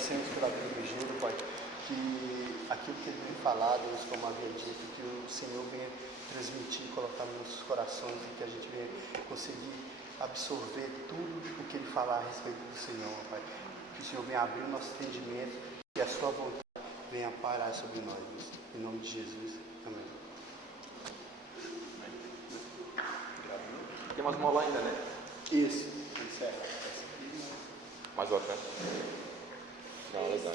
agradecemos pela vida do Júlio, Pai, que aquilo que ele tem falado, Deus, como havia dito, que o Senhor venha transmitir, colocar nos nossos corações e que a gente venha conseguir absorver tudo o que ele falar a respeito do Senhor, Pai. Que o Senhor venha abrir o nosso entendimento e a sua vontade venha parar sobre nós, Deus. Em nome de Jesus. Amém. Tem mais uma aula ainda, né? Isso. Encerra. Mais outra. Não, legal.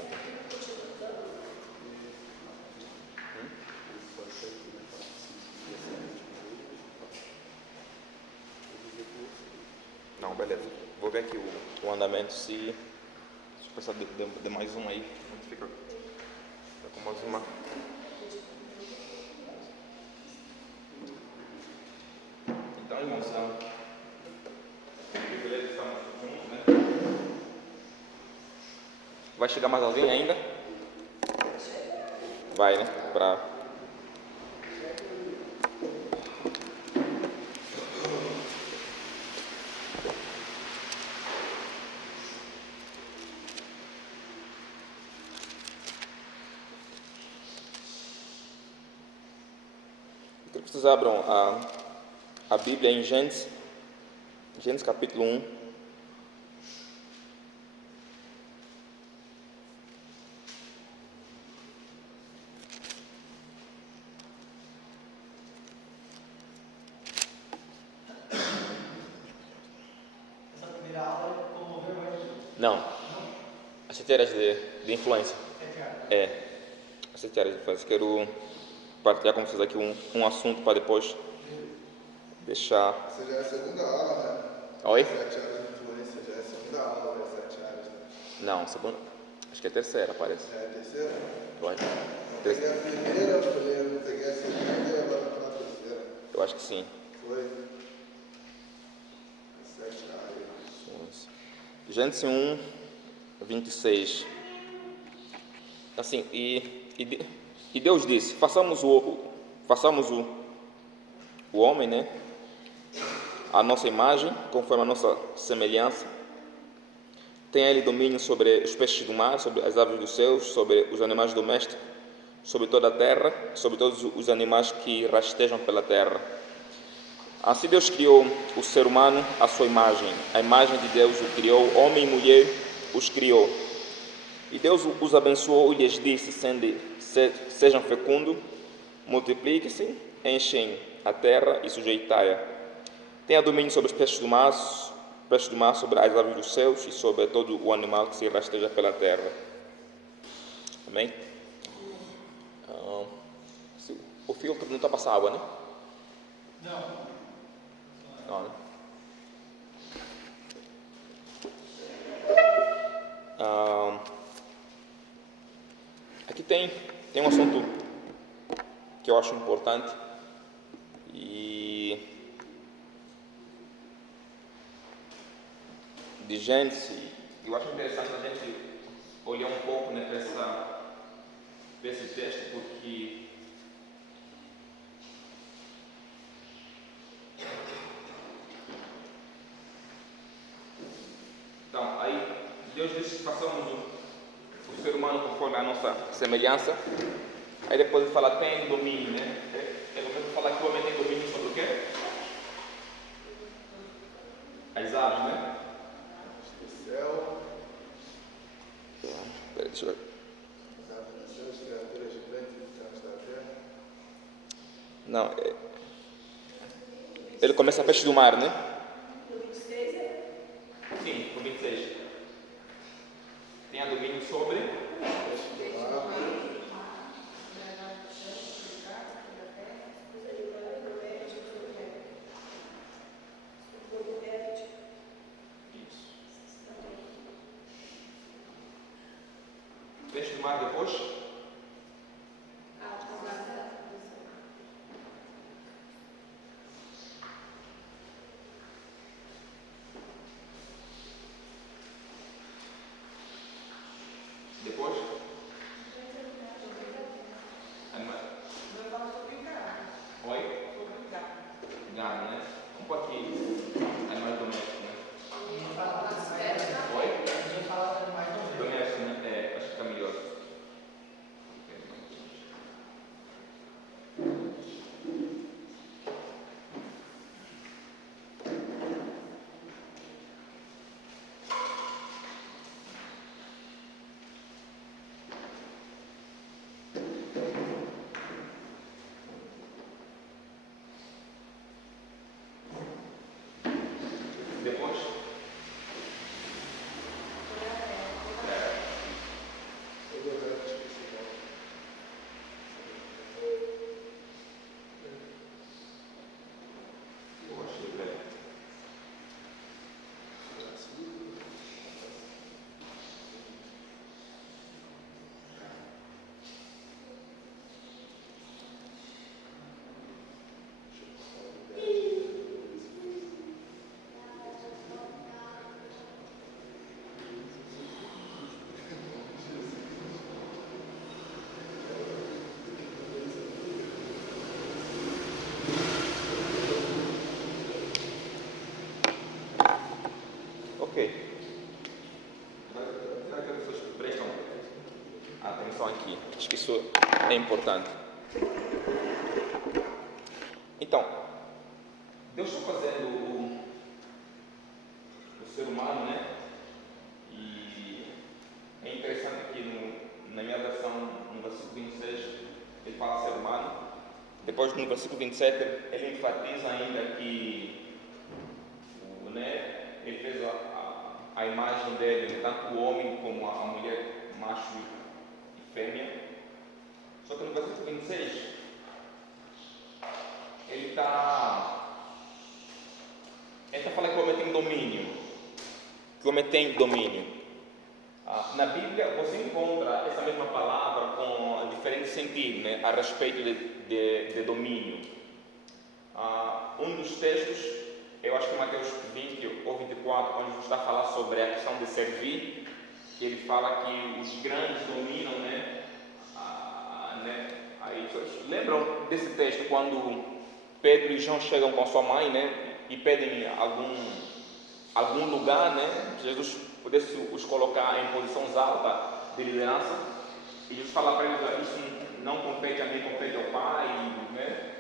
Não, beleza. Vou ver aqui o andamento, se precisar de mais um aí. A gente fica com mais uma. Então, irmãos, beleza, estamos juntos, né? Vai chegar mais alguém ainda? Vai, né? Eu quero que vocês abram a Bíblia em Gênesis capítulo 1. Não, as 7 áreas de influência. As 7 áreas de influência. Quero partilhar com vocês aqui um assunto para depois deixar. Essa já é a segunda aula, né? Oi? 7 áreas de influência já é a segunda aula das 7 áreas, né? Não, segunda. Acho que é a terceira, parece. Já é a terceira? Vai. Eu peguei a primeira, eu peguei a segunda e agora estou na terceira. Eu acho que sim. Foi? As 7 áreas. Gênesis 1, 26. Assim, e Deus disse: façamos o homem, né? A nossa imagem, conforme a nossa semelhança. Tenha ele domínio sobre os peixes do mar, sobre as aves dos céus, sobre os animais domésticos, sobre toda a terra, sobre todos os animais que rastejam pela terra. Assim Deus criou o ser humano à sua imagem. A imagem de Deus o criou, homem e mulher os criou. E Deus os abençoou e lhes disse: sejam fecundos, multipliquem-se, enchem a terra e sujeitai-a. Tenha domínio sobre os peixes do mar, sobre as aves dos céus e sobre todo o animal que se rasteja pela terra. Amém? O filtro não está passando água, né? Não, né? Aqui tem um assunto que eu acho importante e de Gênesis. Eu acho interessante a gente olhar um pouco, né, para esse texto, porque então, aí Deus disse que façamos o ser humano conforme a nossa semelhança. Aí depois ele fala: tem domínio, né? Ele mesmo fala que o homem tem domínio sobre o quê? As aves, né? O céu, Peraí, deixa eu ver. as aves dos céus, criaturas grandes e céus da terra. Não, ele começa a peixe do mar, né? Sim, o 26. Tenha domínio sobre peixe do mar depois. Depois? Animais. Oi? Gado, né? Um pouquinho. Animais domésticos, né? Oi? Doméstico, né? atenção aqui. Acho que isso é importante. Então, Deus está fazendo o ser humano, né? E é interessante que na minha versão, no versículo 26, ele fala ser humano. Depois, no versículo 27, ele enfatiza ainda que ele fez a imagem dele, tanto o homem como a mulher, macho e fêmea. Só que no versículo 26, ele está falando que o homem tem domínio. Que o homem tem domínio. Na Bíblia você encontra essa mesma palavra com diferentes sentidos, né, a respeito de domínio. Um dos textos, eu acho que é Mateus 20 ou 24, onde está a falar sobre a questão de servir, que ele fala que os grandes dominam, né? Aí vocês lembram desse texto quando Pedro e João chegam com sua mãe, né, e pedem algum lugar, né, Jesus pudesse os colocar em posições altas de liderança, e Jesus fala para eles: isso não compete a mim, compete ao Pai, né?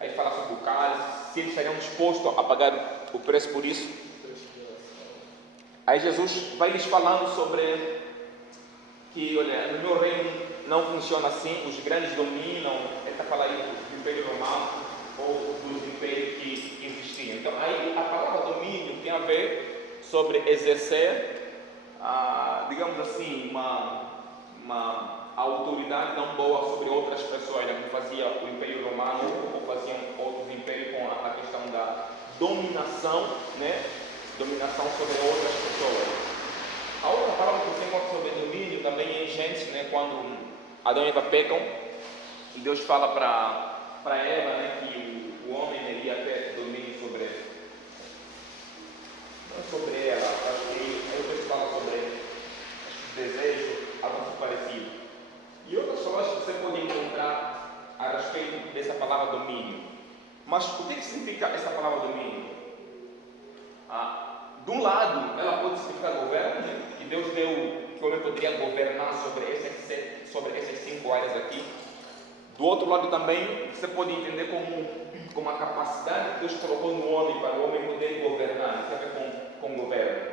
Aí fala sobre o cálice, se eles estariam dispostos a pagar o preço por isso. Aí Jesus vai lhes falando sobre que, olha, no meu reino não funciona assim, os grandes dominam. Ele está falando aí do Império Romano ou dos impérios que existiam. Então aí a palavra domínio tem a ver sobre exercer, digamos assim, uma autoridade não boa sobre outras pessoas, como fazia o Império Romano ou faziam outros impérios com a questão da dominação, né? Dominação sobre outras pessoas. A outra palavra que você encontra sobre domínio também é em Gênesis, né? Quando Adão e Eva pecam e Deus fala para Eva, né, que o homem iria ter domínio sobre ela. Não sobre ela, acho que aí Deus fala sobre desejo, algo parecido. E outras palavras que você pode encontrar a respeito dessa palavra domínio. Mas o que significa essa palavra domínio? De um lado, ela pode significar governo, né? Que Deus deu que o homem poderia governar sobre essas 5 áreas aqui. Do outro lado também, você pode entender como a capacidade que Deus colocou no homem para o homem poder governar, tem a ver com governo.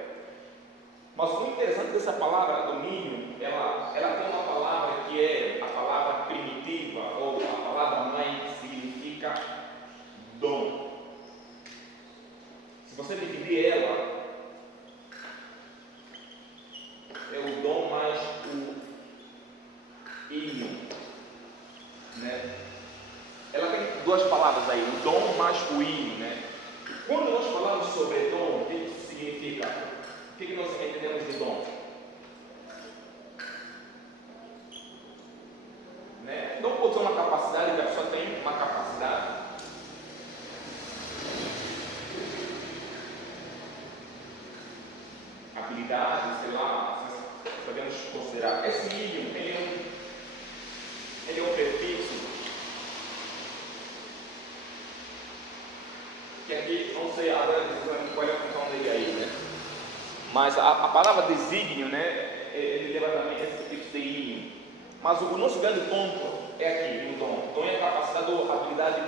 Mas o interessante dessa palavra domínio, ela tem uma palavra que é a palavra primitiva, ou a palavra mãe, que significa dom. Se você dividir ela, é o dom mais o ínio, né? Ela tem 2 palavras aí, o dom mais o ínio, né? Quando nós falamos sobre dom, o que isso significa? O que nós entendemos de dom? Né? Não pode ser uma capacidade que a pessoa tem, uma capacidade. Habilidade, sei lá, podemos considerar. Esse ínio, ele é um prefixo que aqui, não sei agora qual é a função dele aí, né? Mas a palavra desígnio, né, ele leva também esse prefixo de ínio. Mas o nosso grande ponto é aqui, no dom. O dom é a capacidade ou habilidade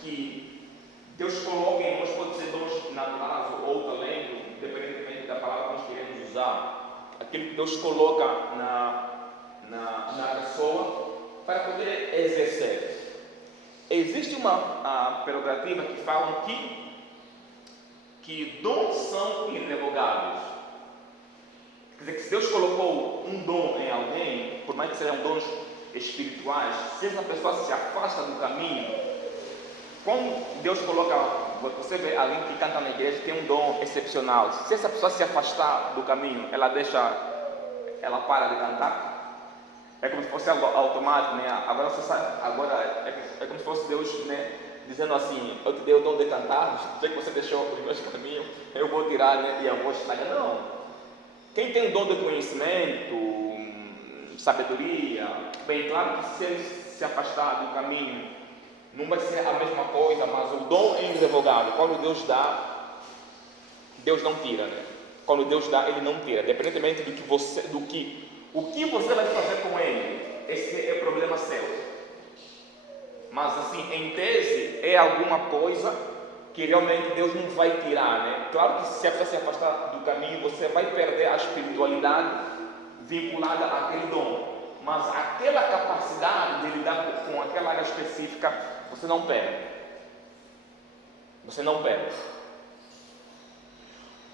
que Deus coloca em nós, pode ser dons naturais ou talento, independentemente da palavra que nós queremos usar. Aquilo que Deus coloca na pessoa para poder exercer. Existe uma prerrogativa que falam que dons são irrevogáveis. Quer dizer que se Deus colocou um dom em alguém, por mais que sejam dons espirituais, se essa pessoa se afasta do caminho, quando Deus coloca, você vê alguém que canta na igreja tem um dom excepcional, se essa pessoa se afastar do caminho, ela para de cantar. É como se fosse algo automático, né? Agora você sabe, é como se fosse Deus, né, dizendo assim: eu te dei o dom de cantar, sei que você deixou os meus caminhos, eu vou tirar, né, e a voz estraga. Não. Quem tem o dom de conhecimento, sabedoria, bem claro que se ele se afastar do caminho, não vai ser a mesma coisa, mas o dom é irrevogável. Quando Deus dá, Deus não tira, né? Quando Deus dá, Ele não tira, independentemente do que O que você vai fazer com ele? Esse é problema seu. Mas assim, em tese, é alguma coisa que realmente Deus não vai tirar, né? Claro que se a pessoa se afastar do caminho, você vai perder a espiritualidade vinculada àquele dom. Mas aquela capacidade de lidar com aquela área específica, você não perde. Você não perde.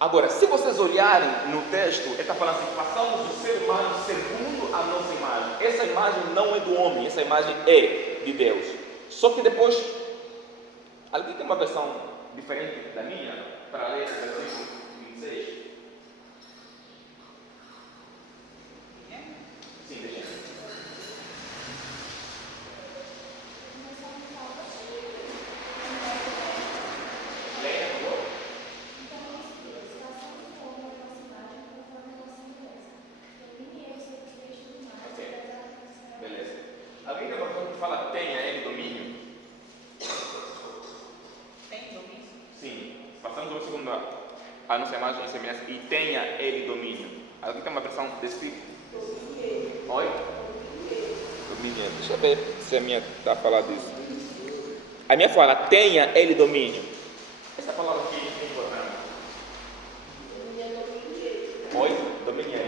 Agora, se vocês olharem no texto, ele está falando assim: façamos o ser humano segundo a nossa imagem. Essa imagem não é do homem, essa imagem é de Deus. Só que depois, alguém tem uma versão diferente da minha, para ler esse versículo 26? Sim, deixa eu. Beleza. Alguém tem uma coisa que fala tenha ele domínio? Tem domínio? Sim. Passamos ao segundo a nossa imagem e semelhança e tenha ele domínio. Alguém tem uma versão desse tipo? Oi? Domínio. Deixa eu ver se a minha está a falar disso. A minha fala tenha ele domínio. Essa palavra aqui é importante. Oi? Domínio.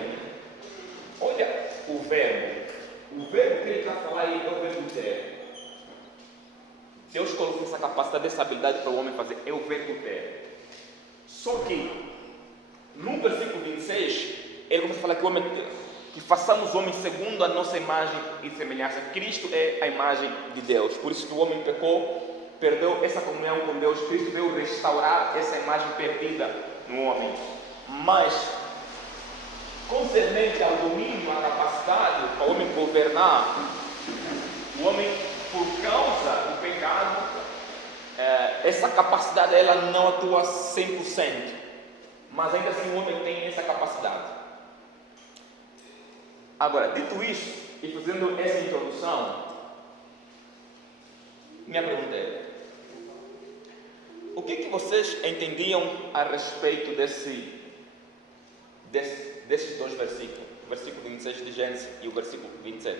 Olha o verbo. O verbo que ele está a falar aí é o verbo ter. Deus colocou essa capacidade, essa habilidade para o homem fazer, é o verbo ter. Só que, no versículo 26, ele começa a falar que o homem, que façamos o homem segundo a nossa imagem e semelhança. Cristo é a imagem de Deus. Por isso que o homem pecou, perdeu essa comunhão com Deus. Cristo veio restaurar essa imagem perdida no homem. Mas, concernente ao domínio, à capacidade para o homem governar, o homem, por causa do pecado, essa capacidade ela não atua 100%, mas ainda assim o homem tem essa capacidade. Agora, dito isso, e fazendo essa introdução, minha pergunta é: o que vocês entendiam a respeito desses dois versículos, o versículo 26 de Gênesis e o versículo 27?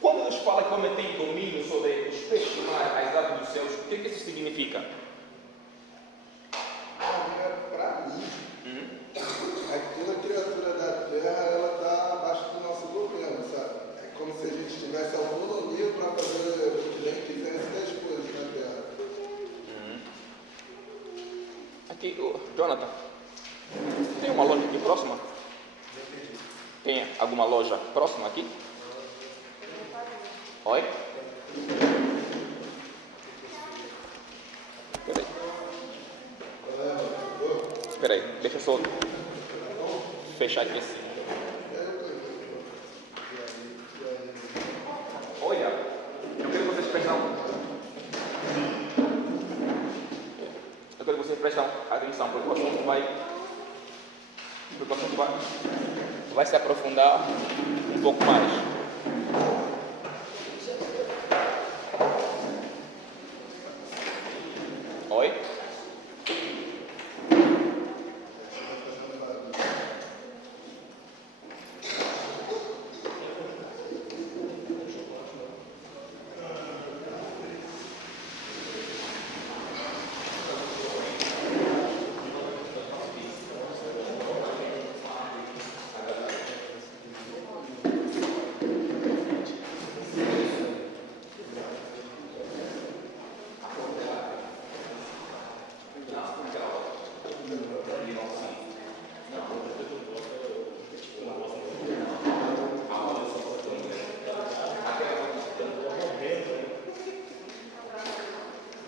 Quando Deus fala que o homem tem domínio sobre os peixes do mar, as aves dos céus, o que isso significa? Para mim, toda criatura da terra ela está abaixo do nosso governo, sabe? É como se a gente tivesse autonomia para fazer o que bem quisesse das coisas na terra. Aqui, Jonathan, tem uma loja aqui próxima? Tem alguma loja próxima aqui? Oi? Espera aí, deixa eu só fechar aqui assim. Olha, eu quero que vocês prestem atenção, porque o assunto vai se aprofundar um pouco mais. Oi?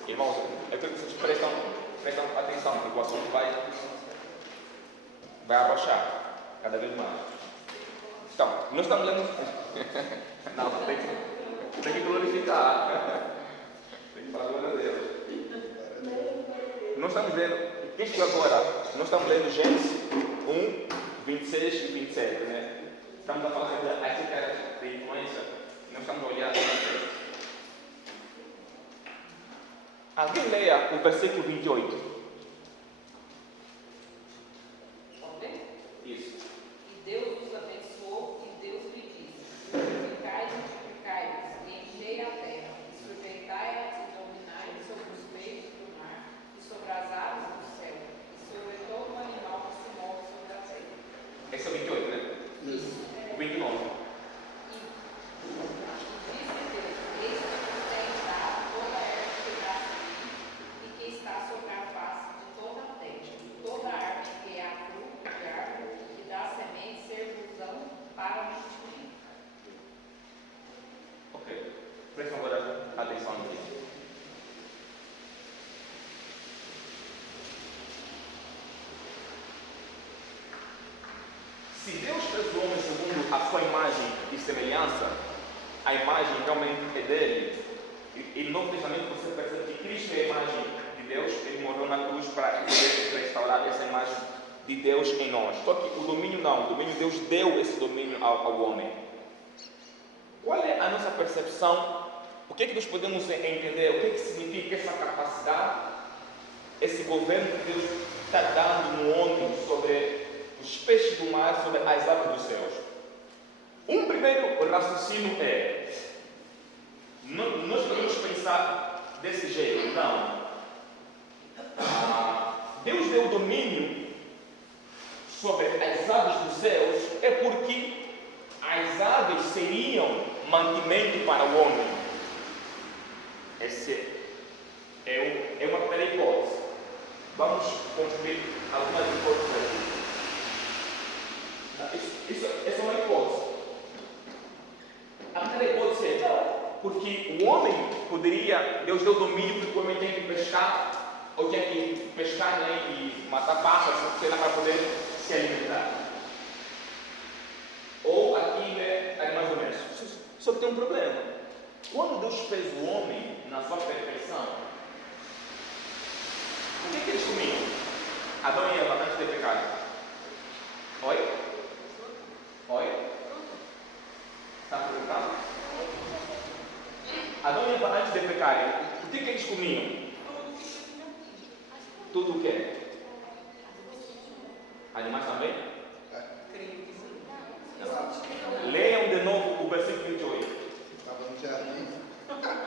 Irmãos, eu quero que vocês prestam atenção, porque o assunto vai abaixar cada vez mais. Então, nós estamos lendo. Não, tem que glorificar. Tem que falar glória a Deus. Nós estamos lendo. Isto agora, nós estamos lendo Gênesis 1, 26 e 27, né? Estamos a falar acerca da influência Alguém leia o versículo 28. Isso. E Deus os abençoou, e Deus lhe disse: frutificai e multiplicai-vos, e enchei a terra, e sujeitai-a e dominai sobre os peixes do mar, e sobre as aves do céu, e sobre todo o animal que se move sobre a terra. Esse é o 28, né? Isso. O 29. Disse Deus: eis que vos tenho dado toda a erva que dá fruto, e que está sobre a face de toda a terra, toda a árvore que há fruto de árvore, e dá semente, servos-ão para mantimento. Ok. Prestem agora atenção aqui. Se Deus fez o homem segundo a sua imagem e semelhança, a imagem realmente é dele. E no Novo Testamento você percebe que Cristo é a imagem de Deus, ele morreu na cruz para poder restaurar essa imagem de Deus em nós. Só que o domínio não, o domínio Deus deu esse domínio ao homem. Qual é a nossa percepção? O que é que nós podemos entender? O que é que significa essa capacidade, esse governo que Deus está dando no homem sobre os peixes do mar, sobre as aves dos céus? Um primeiro raciocínio é: nós podemos pensar desse jeito. Não. Deus deu domínio sobre as aves dos céus é porque as aves seriam mantimento para o homem. Essa é uma primeira hipótese. Vamos construir algumas hipóteses. Essa é uma hipótese. A primeira hipótese é não, porque o homem poderia, Deus deu domínio porque o homem tem que pescar, ou tem que pescar, né, e matar pássaros, sei lá, para poder se alimentar. Ou aqui, né, mais ou menos. Só que tem um problema. Quando Deus fez o homem na sua perfeição, o que eles comiam? Adão e Eva antes de pecar. Oi? Oi? Está perguntando? Adão e Eva antes de pecarem, o que eles comiam? Tudo o quê? Animais também? Leiam de novo o versículo 28. Estava no jardim.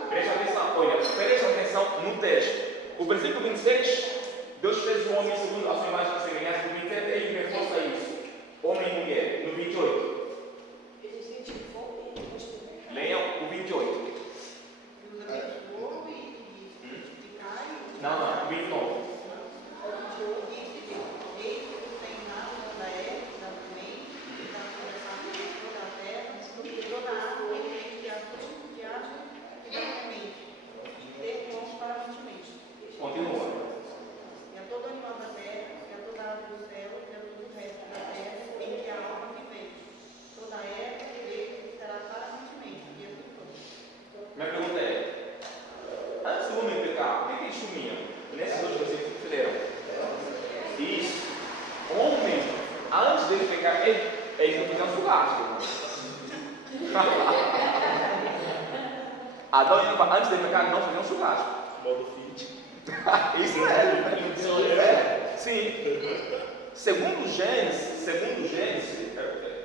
Presta atenção, olha, presta atenção no texto. O versículo 26, Deus fez o homem segundo a sua imagem e semelhança. No 27, ele reforça isso. Homem e mulher. No 28. Leiam o 28. Não, o 29. Continua. E a todo animal da terra, e a toda ave do céu, e a todo o resto da terra, em que a alma vive. Toda erva verde será para mantimento, e assim foi. Minha pergunta é: antes do homem pecar, o que eles comiam? Nesses dois versículos que leram. Isso. Homem, antes dele pecar, eles não fizeram churrasco. Adão e Eva, antes de pecar, não faziam churrasco. Modo fit. Isso é. Sim. Segundo Gênesis, eu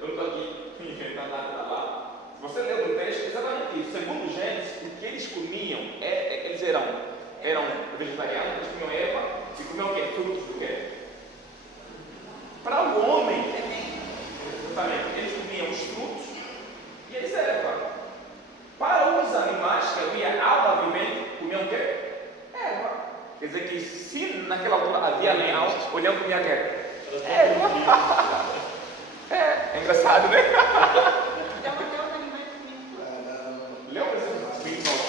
não estou aqui inventando nada lá. Se você ler o texto, é exatamente isso. Segundo Gênesis, o que eles comiam, eles eram vegetarianos, eles comiam erva e comiam o quê? Frutos do quê? Para o homem, exatamente, eles comiam os frutos e as ervas. Para os animais que havia alma vivente, comiam o quê? Erva. Quer dizer que se naquela altura havia leão, o leão comia o quê? Erva. É engraçado, né? Então, até os animais comiam. Leão precisa de nós.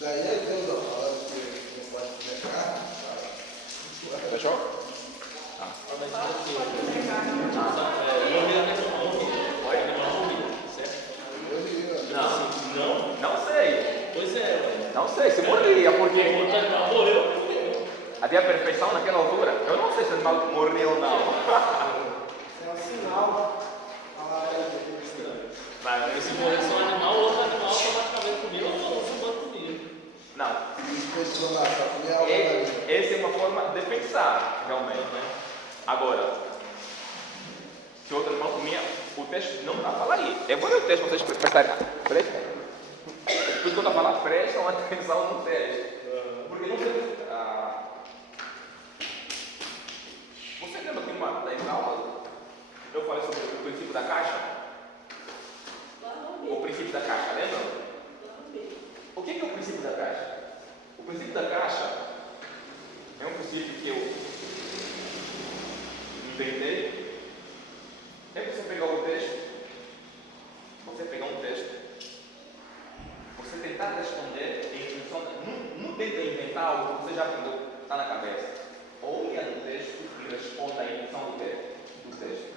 Daí é Deus a falar que não pode pecar. Fechou? Tá. Não sei. Pois é. Não sei se morria, porque havia perfeição naquela altura. Eu não sei se o animal morria ou não. É um sinal. Se morrer só um animal, outro animal automaticamente comia, ou o humano comia. Não. É, Essa é uma forma de pensar, realmente, né? Agora, se outro irmão comia, o texto não está a falar aí. Eu vou ler o texto para vocês prestarem. Prestem. Por isso que eu estou a falar, prestam atenção no texto. Porque não tem. Você lembra que uma das aulas eu falei sobre o princípio da caixa? O princípio da caixa, lembra? O que é o princípio da caixa? O princípio da caixa é um princípio que eu inventei. É você pegar um texto, você tentar responder em função. Não tenta inventar algo que você já está na cabeça. Olha no texto e responda em função do texto.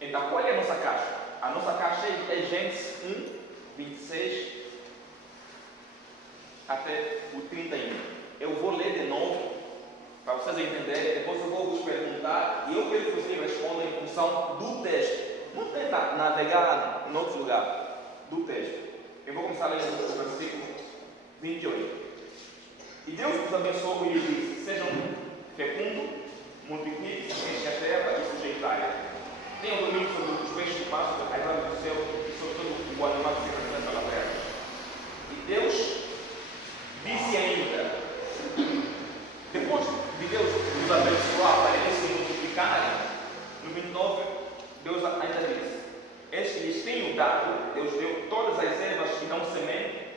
Então, qual é a nossa caixa? A nossa caixa é Gênesis 1, 26 até o 31. Eu vou ler de novo para vocês entenderem. Depois eu vou vos perguntar e eu quero que vocês respondam em função do texto. Não tenta navegar em outro lugar do texto. Eu vou começar a ler o versículo 28. E Deus vos abençoou e lhe disse: sejam fecundos, multipliquem, enchem a terra e sujeitai-a. Tenham domínio sobre os peixes do mar, sobre as aves do céu e sobre todo o animal que se representa pela terra. E Deus disse ainda, depois de Deus nos abençoar para eles se multiplicarem, no 29, Deus ainda disse: eis que lhes tenho dado, Deus deu todas as ervas que dão semente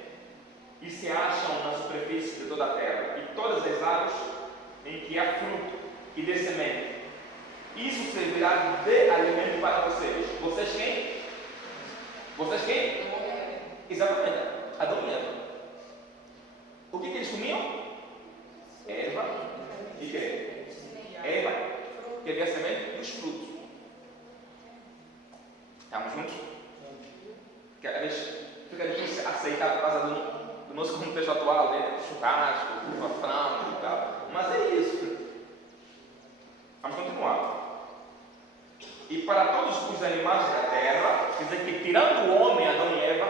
e se acham na superfície de toda a terra, e todas as árvores em que há fruto e dê semente. Isso servirá de alimento para vocês. Vocês quem? Vocês quem? Exatamente, Adão e Eva. O que eles comiam? Erva. E que? Erva. Que havia semente dos frutos. Estamos juntos? Que às vezes fica difícil aceitar por causa do nosso contexto atual, né? Churrasco, frango e tal. Mas é isso. Vamos continuar. E para todos os animais da terra, quer dizer que tirando o homem, Adão e Eva,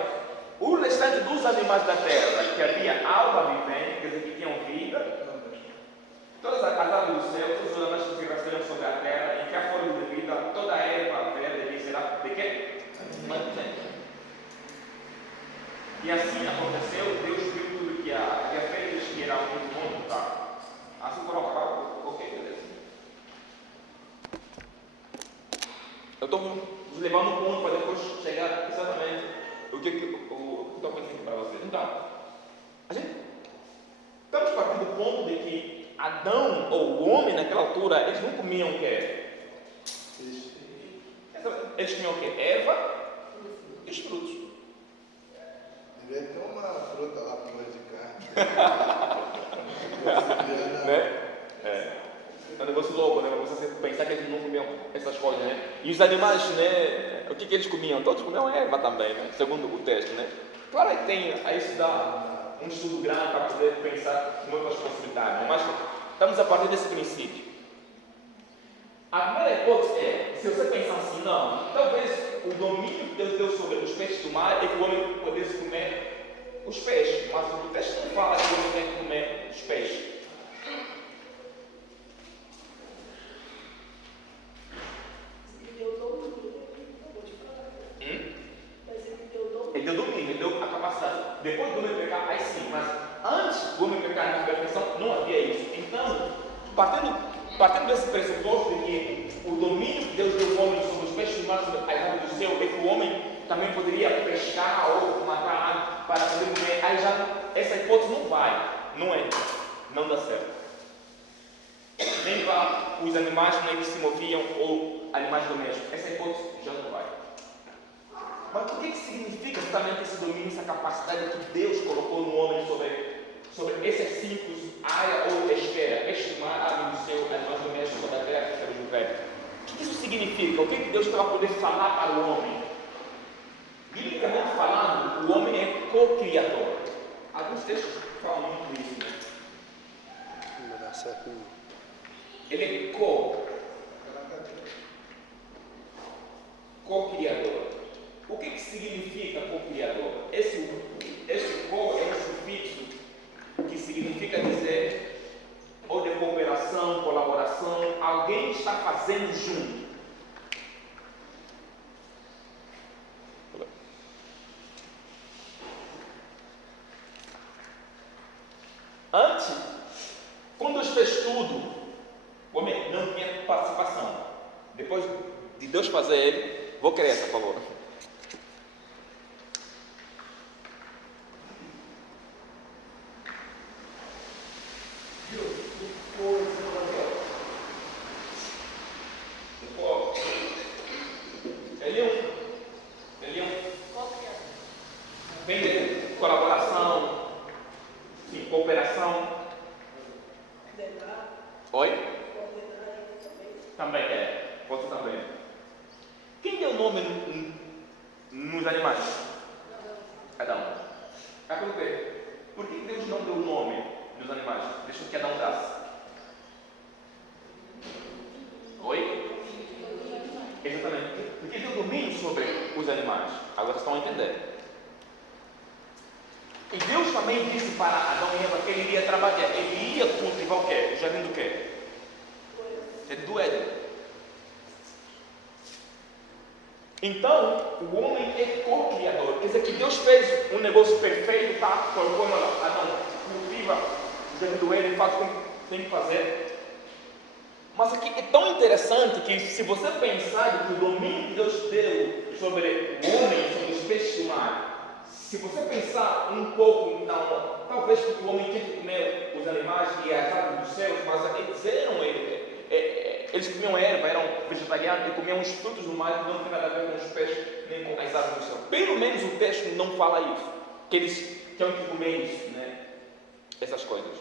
o restante dos animais da terra, que havia alma vivente, quer dizer que tinham vida, todas as aves do céu, todos os animais que se rastreiam sobre a terra, em que há fôlego de vida, toda a erva verde lhe será de quê? Mantém. E assim aconteceu, Deus viu tudo que havia feito e era muito bom, tá? Assim foram acabados, ok, beleza. Eu estou vos levando um ponto para depois chegar exatamente o que eu estou pensando para vocês. Então, estamos partindo do ponto de que Adão, ou o homem naquela altura, eles não comiam o quê? Eles comiam o quê? Erva e os frutos. Devia ter uma fruta lá para nós de carne. Né? É um negócio louco, né? Você pensar que eles não comiam essas coisas, né? E os animais, né? O que eles comiam? Todos comiam erva também, né? Segundo o texto, né? Claro que tem, aí se dá um estudo grande para poder pensar em outras possibilidades, mas estamos a partir desse princípio. A primeira hipótese é, se você pensar assim, não, talvez o domínio que Deus deu sobre os peixes do mar é que o homem pudesse comer os peixes, mas o texto não fala que o homem tem que comer os peixes. Ele deu domínio, ele deu a capacidade. Depois do homem pecar, aí sim, mas antes do homem pecar na perfeição, não havia isso. Então, partindo desse pressuposto de que o domínio que Deus deu ao homem sobre os peixes do mar, sobre as aves do céu, é que o homem também poderia pescar ou matar ave para poder comer, aí já essa hipótese não vai, não dá certo. Nem para os animais que se moviam ou animais domésticos, essa hipótese já não vai. Mas o que significa justamente esse domínio, essa capacidade que Deus colocou no homem sobre esses 5 áreas ou esferas, peixe do mar, ave do céu significa? O que Deus vai poder falar para o homem? Biblicamente falando, o homem é co-criador. Alguns textos falam muito isso, né? Não vai dar certo nenhum. Ele é co-criador. O que significa co-criador? Esse co é um sufixo que significa dizer ou de cooperação, colaboração, alguém está fazendo junto. Antes, quando Deus fez tudo, o homem não tinha participação. Depois de Deus fazer ele, vou querer essa palavra. Vem de colaboração, sim, cooperação. Oi? Também é, pode também. Quem deu nome nos animais? Adão. Por que Deus não deu nome nos animais? Deixou que Adão dasse. Oi? Exatamente. Porque ele deu domínio sobre os animais. Agora estão a entender. E Deus também disse para Adão e Eva que ele iria trabalhar, ele ia cultivar o quê? O jardim do quê? Do Éden. Então, o homem é co-criador. Quer dizer que Deus fez um negócio perfeito, tá? Colocou Adão, cultiva o jardim do Éden, faz o que tem que fazer. Mas aqui é tão interessante que se você pensar que o domínio que Deus deu sobre o homem, sobre os peixes do mar, se você pensar um pouco, não, talvez porque o homem tinha que comer os animais e as aves dos céus, mas eles comiam erva, eram vegetarianos e comiam os frutos do mar que não tem nada a ver com os peixes nem com as aves do céu. Pelo menos o texto não fala isso, que eles tinham que comer isso, né? Essas coisas.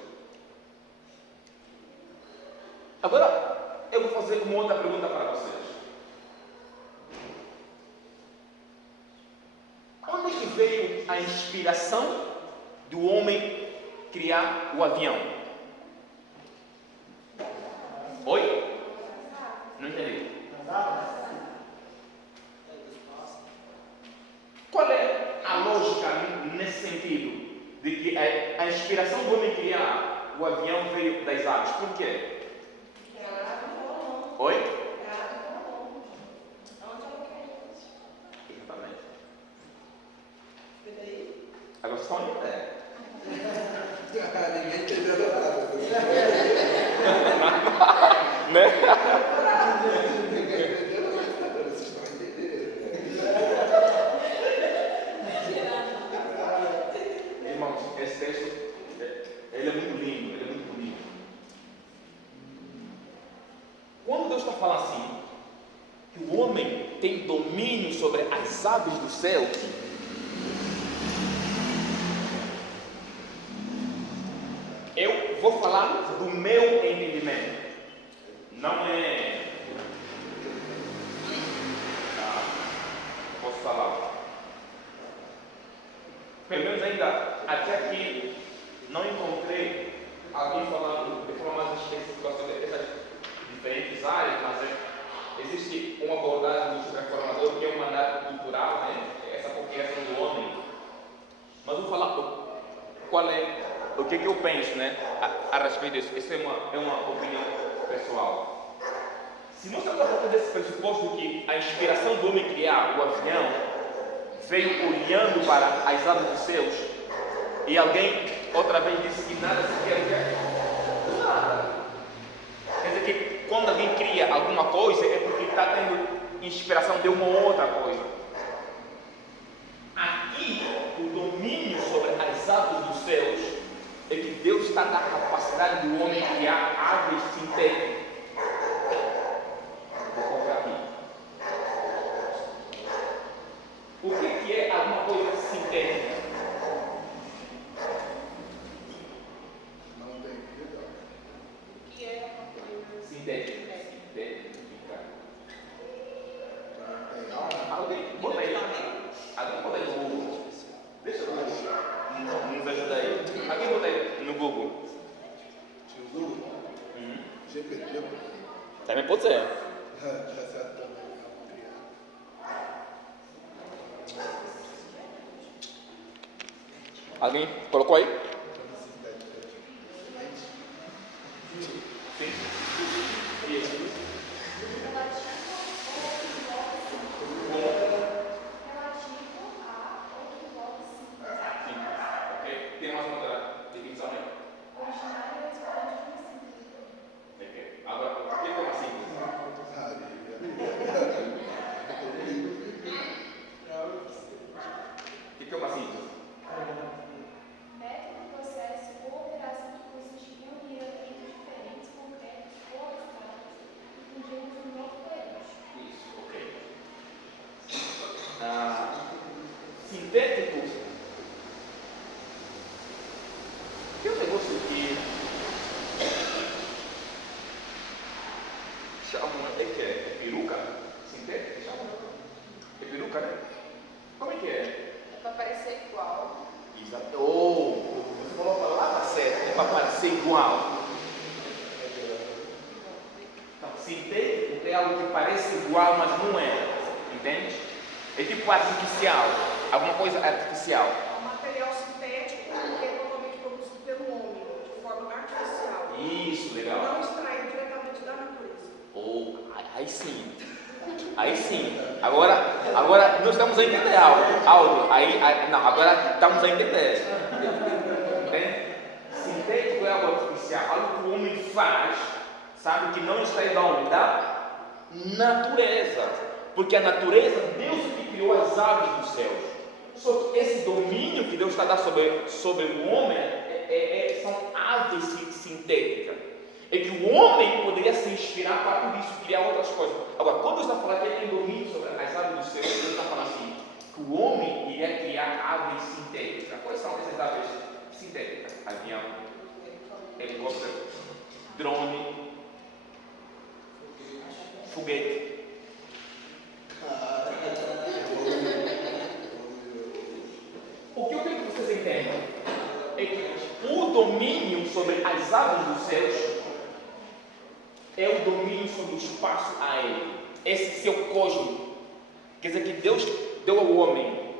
Agora, eu vou fazer uma outra pergunta para vocês. Onde que veio a inspiração do homem criar o avião? Oi? Não entendi. Qual é a lógica nesse sentido? De que a inspiração do homem criar o avião veio das aves. Por quê? Oi? Exatamente. Agora só uma ideia. Ninguém entendeu nada. Né? Ninguém entendeu nada. Vocês estão entendendo. Irmãos, esse texto ele é muito lindo, ele é muito bonito. Quando Deus está falando assim, que o homem tem domínio sobre as aves do céu, eu vou falar do meu entendimento. Não é. Posso falar? Pelo menos ainda até aqui não encontrei alguém falando de forma mais específica sobre essas diferentes áreas, mas existe uma abordagem do reformador que é um mandato cultural, né? Essa cocriação do homem. Mas vou falar qual é, o que eu penso, né? A respeito disso. Isso é uma opinião pessoal. Se nós estamos a partir desse pressuposto que a inspiração do homem criar o avião veio olhando para as aves dos céus, e alguém outra vez disse que nada se quer nada. Quer dizer que quando alguém cria alguma coisa é porque está tendo inspiração de uma outra coisa. Aqui, o domínio sobre as aves dos céus é que Deus está dando a capacidade do homem criar aves sintéticas. Vou colocar aqui. O que é alguma coisa sintética? Não tem vida. O que é uma coisa Sintética. Também pode ser. Exato, também. Alguém colocou aí? Tem mais outra definição aí? Agora, o que é uma síntese? O que é uma síntese? Método, processo ou operação que consiste em unir elementos diferentes, concretos ou abstratos, fundindo um novo coerente. Isso, ok. Sintético é um negócio que chamam, é que é peruca? Sintético chamam? É peruca, né? Como é que é? É para parecer igual. Exato. Oh, você falou a palavra certa, é para parecer igual. Então, sintético é algo que parece igual, mas não é. Entende? É tipo artificial. Alguma coisa artificial. É um material sintético que é totalmente produzido pelo homem, de forma artificial. Isso, legal. Não extraído diretamente da natureza. Oh, aí sim. Aí sim. Agora nós estamos a entender algo. Aí, não, agora estamos a entender. Entende? Sintético é algo artificial, algo que o homem faz, sabe, que não está da onde? Da natureza. Porque a natureza, Deus que criou as aves dos céus. Só que esse domínio que Deus está dando sobre o homem são aves sintéticas. É que o homem poderia se inspirar para tudo isso, criar outras coisas. Agora, quando Deus está falando que ele tem domínio sobre as aves dos céus, Deus está falando assim, que o homem iria criar aves sintéticas. Quais são essas aves sintéticas? Avião, helicóptero, drone, foguete. O que eu quero que vocês entendam é que o domínio sobre as aves dos céus é o domínio sobre o espaço aéreo, esse seu cosmo. Quer dizer que Deus deu ao homem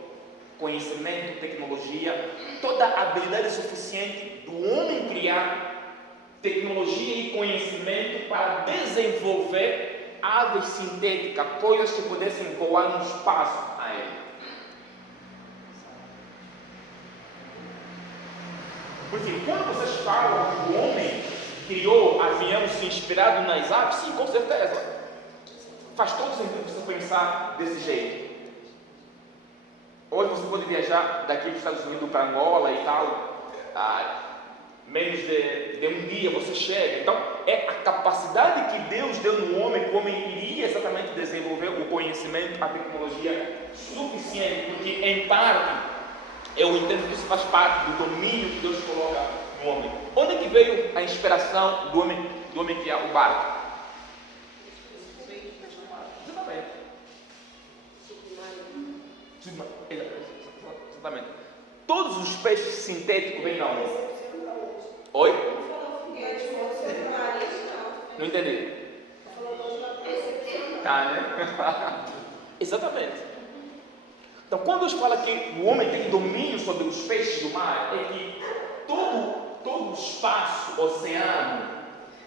conhecimento, tecnologia, toda a habilidade suficiente do homem criar tecnologia e conhecimento para desenvolver aves sintéticas, coisas que pudessem voar no espaço aéreo. Porque quando vocês falam que o homem criou avião se inspirado nas aves, sim, com certeza. Faz todo sentido você pensar desse jeito. Hoje você pode viajar daqui dos Estados Unidos para Angola e tal, menos de um dia você chega. Então, é a capacidade que Deus deu no homem, que o homem iria exatamente desenvolver o conhecimento, a tecnologia suficiente, porque em parte, eu entendo que isso faz parte do domínio que Deus coloca no homem. Onde é que veio a inspiração do homem criar o barco? Exatamente. Todos os peixes sintéticos vêm da onde? Oi? Não entendi. Tá, né? Exatamente. Então, quando Deus fala que o homem tem domínio sobre os peixes do mar, é que todo o espaço, oceano,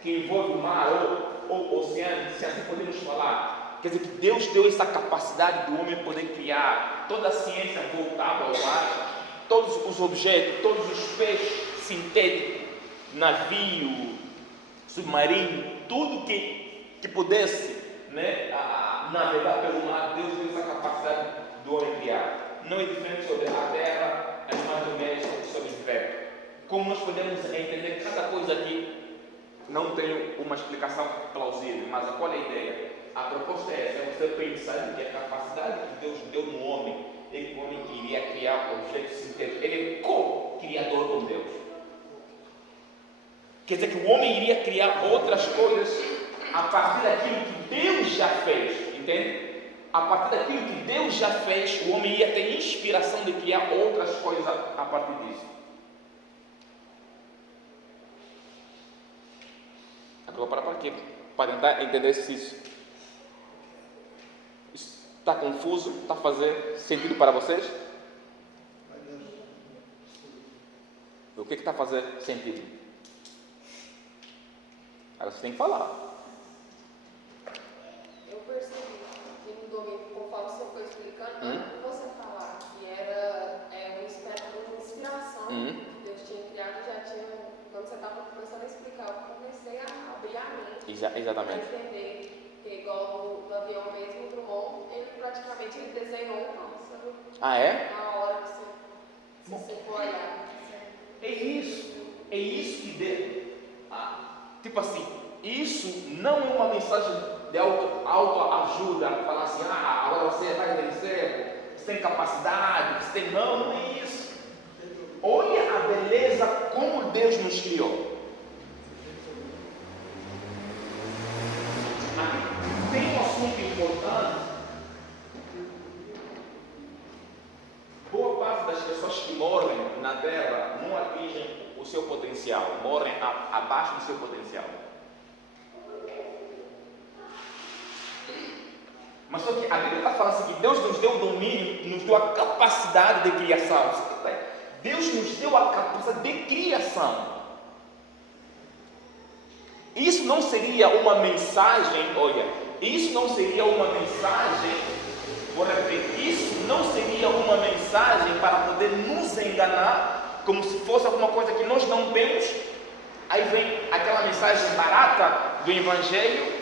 que envolve o mar ou oceano, se assim podemos falar, quer dizer que Deus deu essa capacidade do homem poder criar toda a ciência voltada ao mar, todos os objetos, todos os peixes sintéticos, navio, submarino, tudo que pudesse, né, navegar pelo mar, Deus deu essa capacidade do homem criar. Não é diferente sobre a terra, é mais ou menos sobre o verbo. Como nós podemos entender cada coisa aqui, não tenho uma explicação plausível, mas qual é a ideia? A proposta é essa, é você pensar que a capacidade que Deus deu no homem é que o homem iria criar objetos sintéticos. Ele é co-criador com Deus. Quer dizer que o homem iria criar outras coisas a partir daquilo que Deus já fez, entende? A partir daquilo que Deus já fez, o homem ia ter inspiração de criar outras coisas a partir disso. Agora para quê? para tentar entender se isso está confuso, está a fazer sentido para vocês? O que está a fazer sentido? Agora você tem que falar. Eu percebi que no domingo, conforme você foi explicando, antes de você falar que era uma inspiração que Deus tinha criado, já tinha, quando você estava começando a explicar, eu comecei a abrir a mente. Exatamente. Para entender que, igual no avião mesmo, o Drummond, ele praticamente desenhou um pássaro. Ah, é? Na hora que você for olhar. É isso que deu. Tipo assim, isso não é uma mensagem de autoajuda, falar assim, agora você vai vencer, você tem capacidade, você tem. Não é isso. Olha a beleza como Deus nos criou. Aqui tem um assunto importante. Boa parte das pessoas que morrem na Terra não atingem o seu potencial, morrem abaixo do seu potencial. Mas só que a Bíblia está falando assim que Deus nos deu o domínio, nos deu a capacidade de criação. Deus nos deu a capacidade de criação. Isso não seria uma mensagem, olha, isso não seria uma mensagem, vou repetir, isso não seria uma mensagem para poder nos enganar, como se fosse alguma coisa que nós não temos. Aí vem aquela mensagem barata do Evangelho,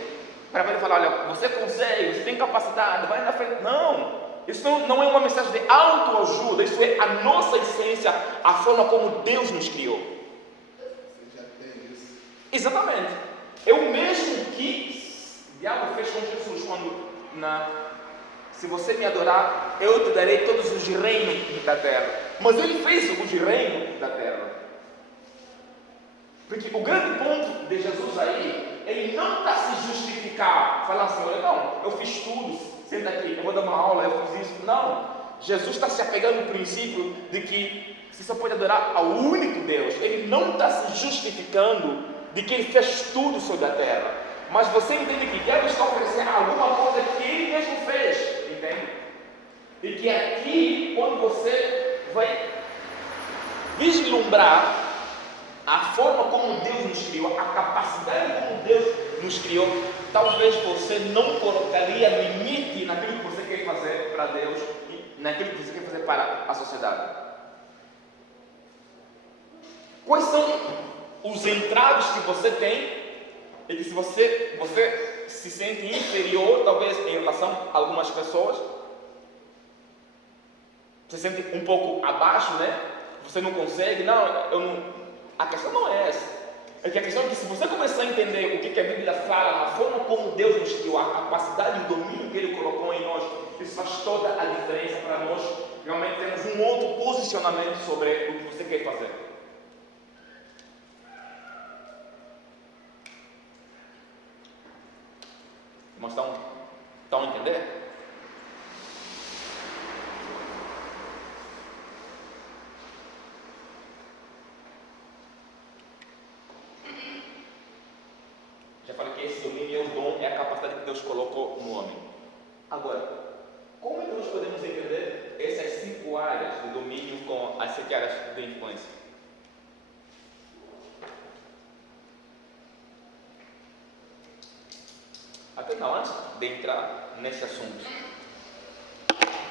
para poder falar, olha, você consegue, você tem capacidade, vai na frente. Não, isso não é uma mensagem de autoajuda, isso é a nossa essência, a forma como Deus nos criou. Você já tem isso. Exatamente. É o mesmo que o diabo fez com Jesus, quando se você me adorar, eu te darei todos os reinos da terra. Mas ele fez os reinos da terra. Porque o grande ponto de Jesus aí, ele não está se justificar, falar assim, olha, não, eu fiz tudo, senta aqui, eu vou dar uma aula, eu fiz isso. Não, Jesus está se apegando no princípio de que você só pode adorar ao único Deus. Ele não está se justificando de que ele fez tudo sobre a terra. Mas você entende que Deus está oferecendo alguma coisa que ele mesmo fez, entende? E que aqui, quando você vai vislumbrar a forma como Deus nos criou, a capacidade como Deus nos criou, talvez você não colocaria limite naquilo que você quer fazer para Deus e naquilo que você quer fazer para a sociedade. Quais são os entraves que você tem e que se você se sente inferior, talvez em relação a algumas pessoas, você se sente um pouco abaixo, né? Você não consegue, eu não. A questão não é essa. É que a questão é que se você começar a entender o que a Bíblia fala, a forma como Deus nos criou, a capacidade e o domínio que Ele colocou em nós, isso faz toda a diferença para nós. Realmente temos um outro posicionamento sobre o que você quer fazer. Mas estão a entender? Já falei que esse domínio é o dom, é a capacidade que Deus colocou no homem. Agora, como é que nós podemos entender essas 5 áreas de domínio com as 7 áreas de influência? Até não, antes de entrar nesse assunto.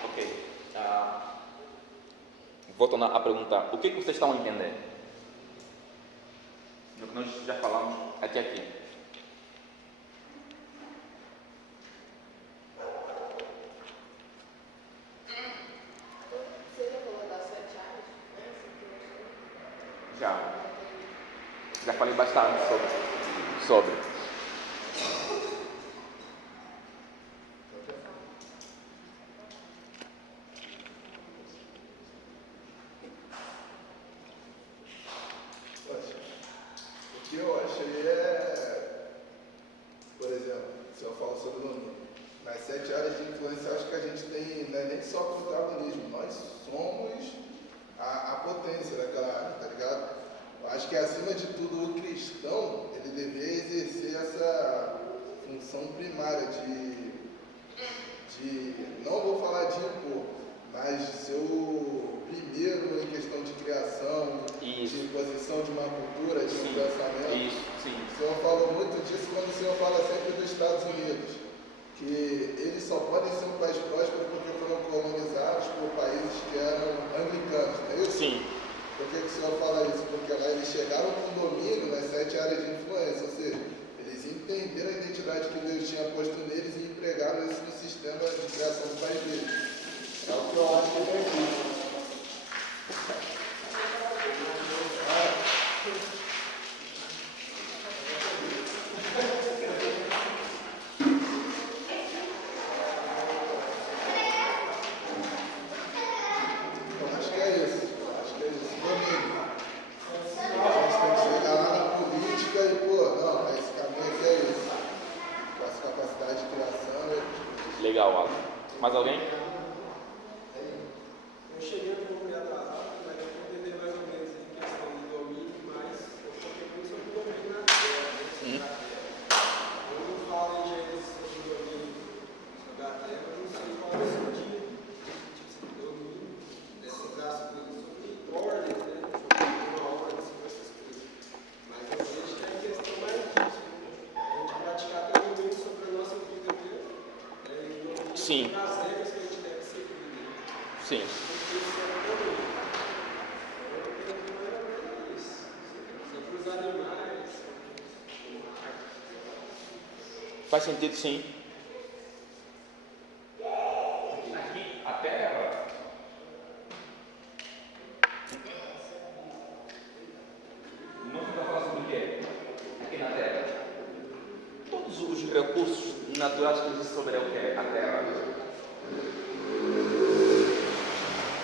Ok. Vou tornar a perguntar. O que vocês estão a entender? Do que nós já falamos até aqui. Você já falou das 7 áreas de influência? Já falei bastante sobre. O que eu achei por exemplo, se eu falo sobre o domínio, nas 7 áreas de influência, eu acho que a gente tem, não é nem só protagonismo, nós somos a potência daquela área, tá ligado? Eu acho que acima de tudo o cristão, ele deveria exercer função primária não vou falar de impor, mas ser o primeiro em questão de criação, Isso. de imposição de uma cultura, de um pensamento. Isso, sim. O Senhor falou muito disso quando o Senhor fala sempre dos Estados Unidos, que eles só podem ser um país próspero porque foram colonizados por países que eram anglicanos, não é isso? Sim. Por que o Senhor fala isso? Porque lá eles chegaram com domínio nas 7 áreas de influência, ou seja, eles entenderam a identidade que Deus tinha posto neles e empregaram isso no sistema de criação do país deles. É o que eu acho que vem aqui. Legal, Alan. Mais alguém? Eu cheguei um pouco atrasado, mas eu vou entender mais ou menos em questão de domínio, mas eu foquei muito sobre o domínio na terra. Quando fala em Gênesis sobre o domínio sobre a terra, eu não sei qual é o sentido de domínio, desse traço sobre ordem, né? Sobre uma ordem, sobre essas coisas. Mas eu vejo que é a questão mais disso, a gente praticar até o domínio sobre a nossa vida mesmo. Sim. As regras que a gente deve seguir. Sim. Sobre os animais. Faz sentido, sim. Aqui, a terra. Não está falando sobre o quê? Aqui na terra. Todos os recursos naturais que existem sobre o quê? A terra.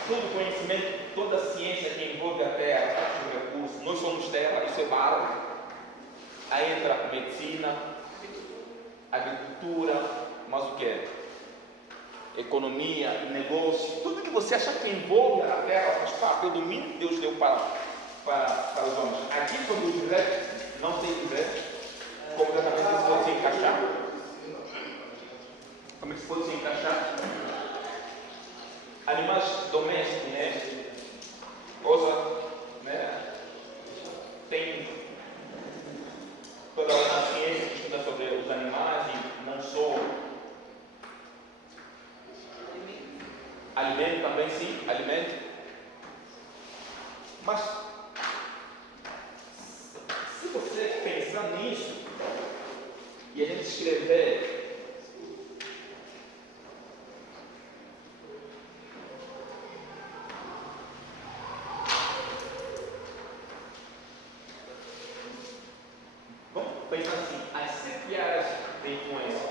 Todo conhecimento, toda a ciência que envolve a terra, todos os recursos, nós somos terra, isso é barro. Aí entra a medicina, agricultura, mas o que? Economia, negócio, tudo que você acha que envolve a terra faz parte do domínio que Deus deu para os homens. Aqui, quando os dizer, não sei dizer completamente se pode se encaixar. Como é que se pode se encaixar? Animais domésticos, né? Coisa, né? Tem toda uma ciência que estuda sobre os animais e não só. Alimento também, sim, alimento. Mas, se você pensar nisso e a gente escrever pensar assim, as 7 áreas de influência.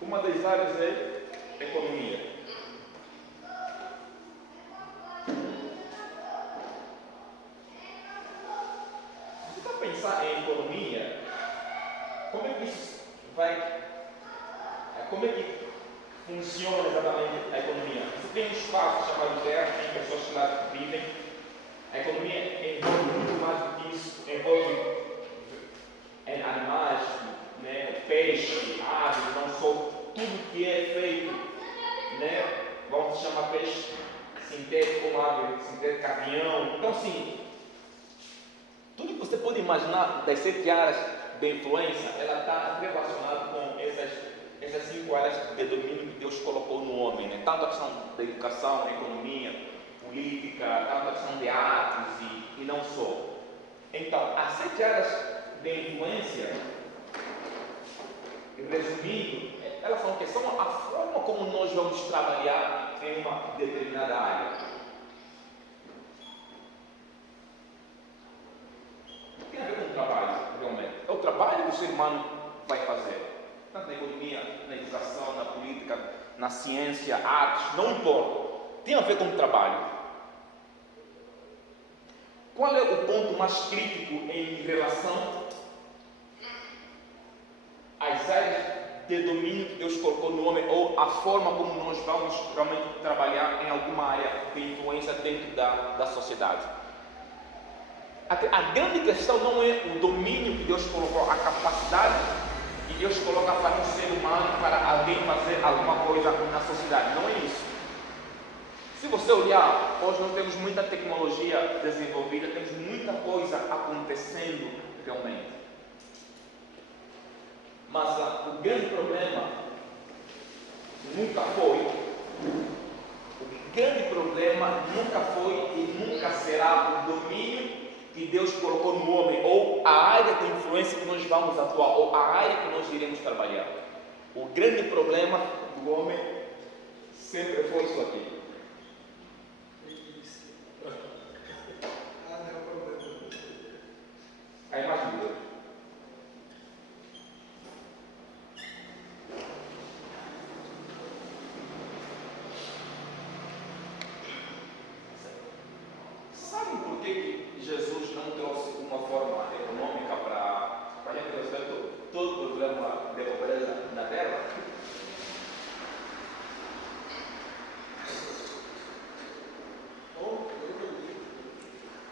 Uma das áreas é economia. Se você pensar em economia, como é que isso vai, como é que funciona exatamente a economia? Você tem um espaço chamado terra, tem pessoas que lá vivem. A economia envolve muito mais do que isso, envolve animais, né, peixe, aves, não só tudo que é feito, né, vamos chamar peixe sintético como ave, sintético avião. Então, sim, tudo que você pode imaginar das 7 áreas de influência, ela está relacionada com essas 5 áreas de domínio que Deus colocou no homem, né? Tanto a questão da educação, a economia, política, tanto a questão de artes e não só. Então, as 7 áreas de influência, resumindo, elas são o quê? São a forma como nós vamos trabalhar em uma determinada área. Tem a ver com o trabalho, realmente. É o trabalho que o ser humano vai fazer. Tanto na economia, na educação, na política, na ciência, artes, não importa. Tem a ver com o trabalho. Qual é o ponto mais crítico em relação às áreas de domínio que Deus colocou no homem ou a forma como nós vamos realmente trabalhar em alguma área de influência dentro da sociedade? a grande questão não é o domínio que Deus colocou, a capacidade que Deus coloca para um ser humano, para alguém fazer alguma coisa na sociedade. Não é isso. Se você olhar, hoje nós temos muita tecnologia desenvolvida, temos muita coisa acontecendo realmente. Mas o grande problema nunca foi, e nunca será o domínio que Deus colocou no homem, ou a área de influência que nós vamos atuar, ou a área que nós iremos trabalhar. O grande problema do homem sempre foi isso aqui. Não é o problema. A imagem de Deus. Sabe por que Jesus não trouxe uma forma econômica para a gente resolver todo o problema de pobreza na Terra?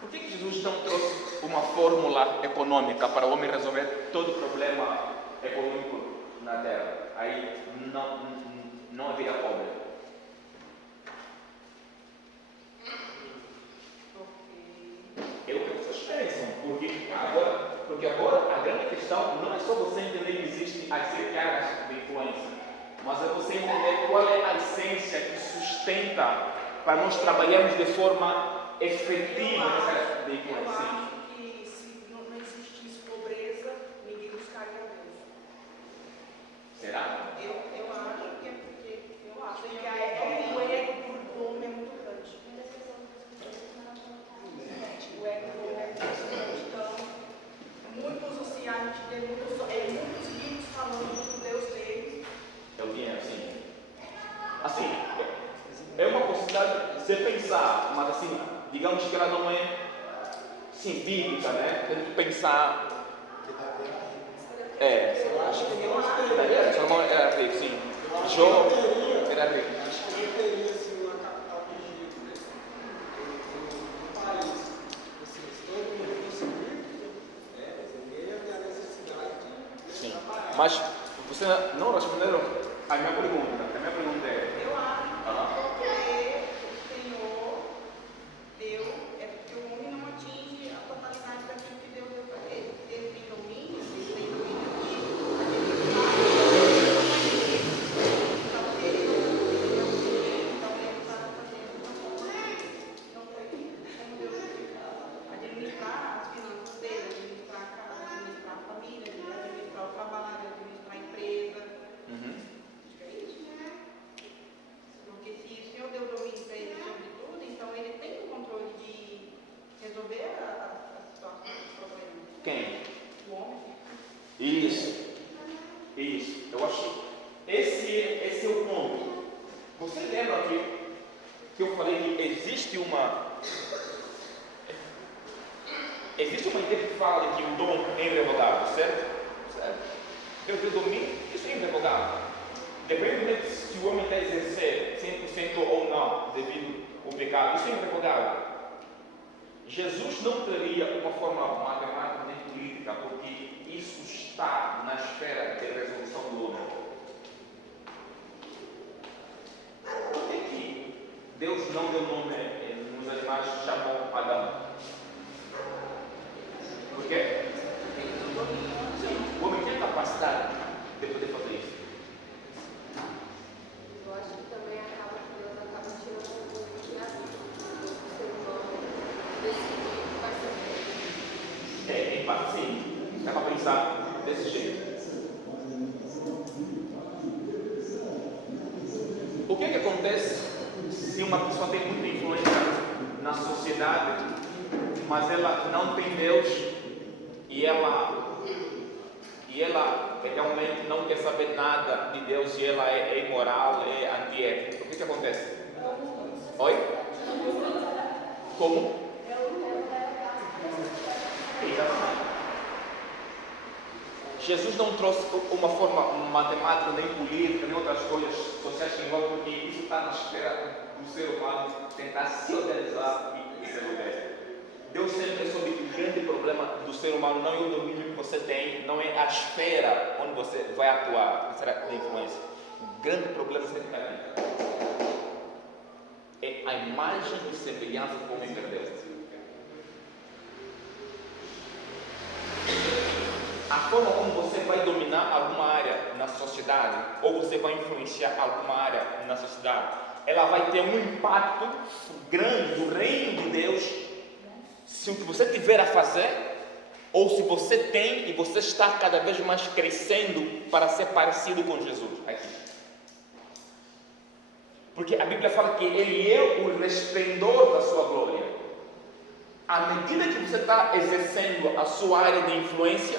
Por que Jesus não trouxe uma fórmula econômica para o homem resolver todo o problema econômico na Terra? Aí não haveria pobre. É o que vocês pensam, porque agora a grande questão não é só você entender que existem as 7 áreas de influência, mas é você entender qual é a essência que sustenta para nós trabalharmos de forma efetiva nessa área de Eu influência. acho que se não existisse pobreza, ninguém buscaria Deus. Será? Eu acho que é porque o ego do homem é muito grande. O ego do homem é muito grande. Então, muitos assim, a gente vê muitos livros falando do Deus deles. Eu tinha assim, é uma possibilidade de você pensar, mas assim, digamos que ela não é sim, bíblica, né? Tem que pensar. Salomão era rico, sim. Jó era rico. Acho que não teria assim uma capital rica, né? No país. Assim, se todo mundo fosse rico, ninguém ia ter a necessidade de Sim. trabalhar. Mas você não respondeu a minha pergunta. A minha pergunta é. Eu acho que o Senhor deu, é porque o homem não atinge a totalidade daquilo que Deus deu para ele. Ele tem domínio de administrar as finanças dele, administrar a casa, administrar a família, administrar o trabalho, administrar a empresa. Diferente, né? Porque se o Senhor deu domínio para ele sobre tudo, então ele tem o controle de resolver a situação, os problemas. Quem? O homem. Isso. Eu acho que esse é o ponto. Você lembra que eu falei que existe uma ideia que fala que o dom é irrevogável, certo? Deus deu domínio, isso é irrevogável. Depende se o homem está exercer 100% ou não, devido ao pecado, isso é irrevogável. Jesus não teria uma forma matemática nem política, porque isso está na esfera de resolução do homem. Por que Deus não deu nome nos animais e chamou Adão? Por quê? Sim, o homem tem capacidade de poder fazer isso. Eu acho que também Deus acaba tirando um pouco de a vida do ser humano decidir o que vai ser feito. Em parte sim, dá para pensar desse jeito. O que acontece se uma pessoa tem muita influência na sociedade, mas ela não tem Deus e ela realmente não quer saber nada de Deus e ela é imoral, é antiética? O que acontece? Oi? Como? Exatamente. Jesus não trouxe uma forma matemática, nem política, nem outras coisas sociais que envolvem, porque isso está na esfera do ser humano tentar se organizar e se resolver. Deus sempre soube que o grande ser humano não é o domínio que você tem, não é a esfera onde você vai atuar, a esfera de influência. O grande problema é sempre aqui. É a imagem e semelhança que o homem perdeu. A forma como você vai dominar alguma área na sociedade, ou você vai influenciar alguma área na sociedade, ela vai ter um impacto grande do reino de Deus se o que você tiver a fazer, ou se você tem e você está cada vez mais crescendo para ser parecido com Jesus aqui. Porque a Bíblia fala que Ele é o resplendor da sua glória. À medida que você está exercendo a sua área de influência,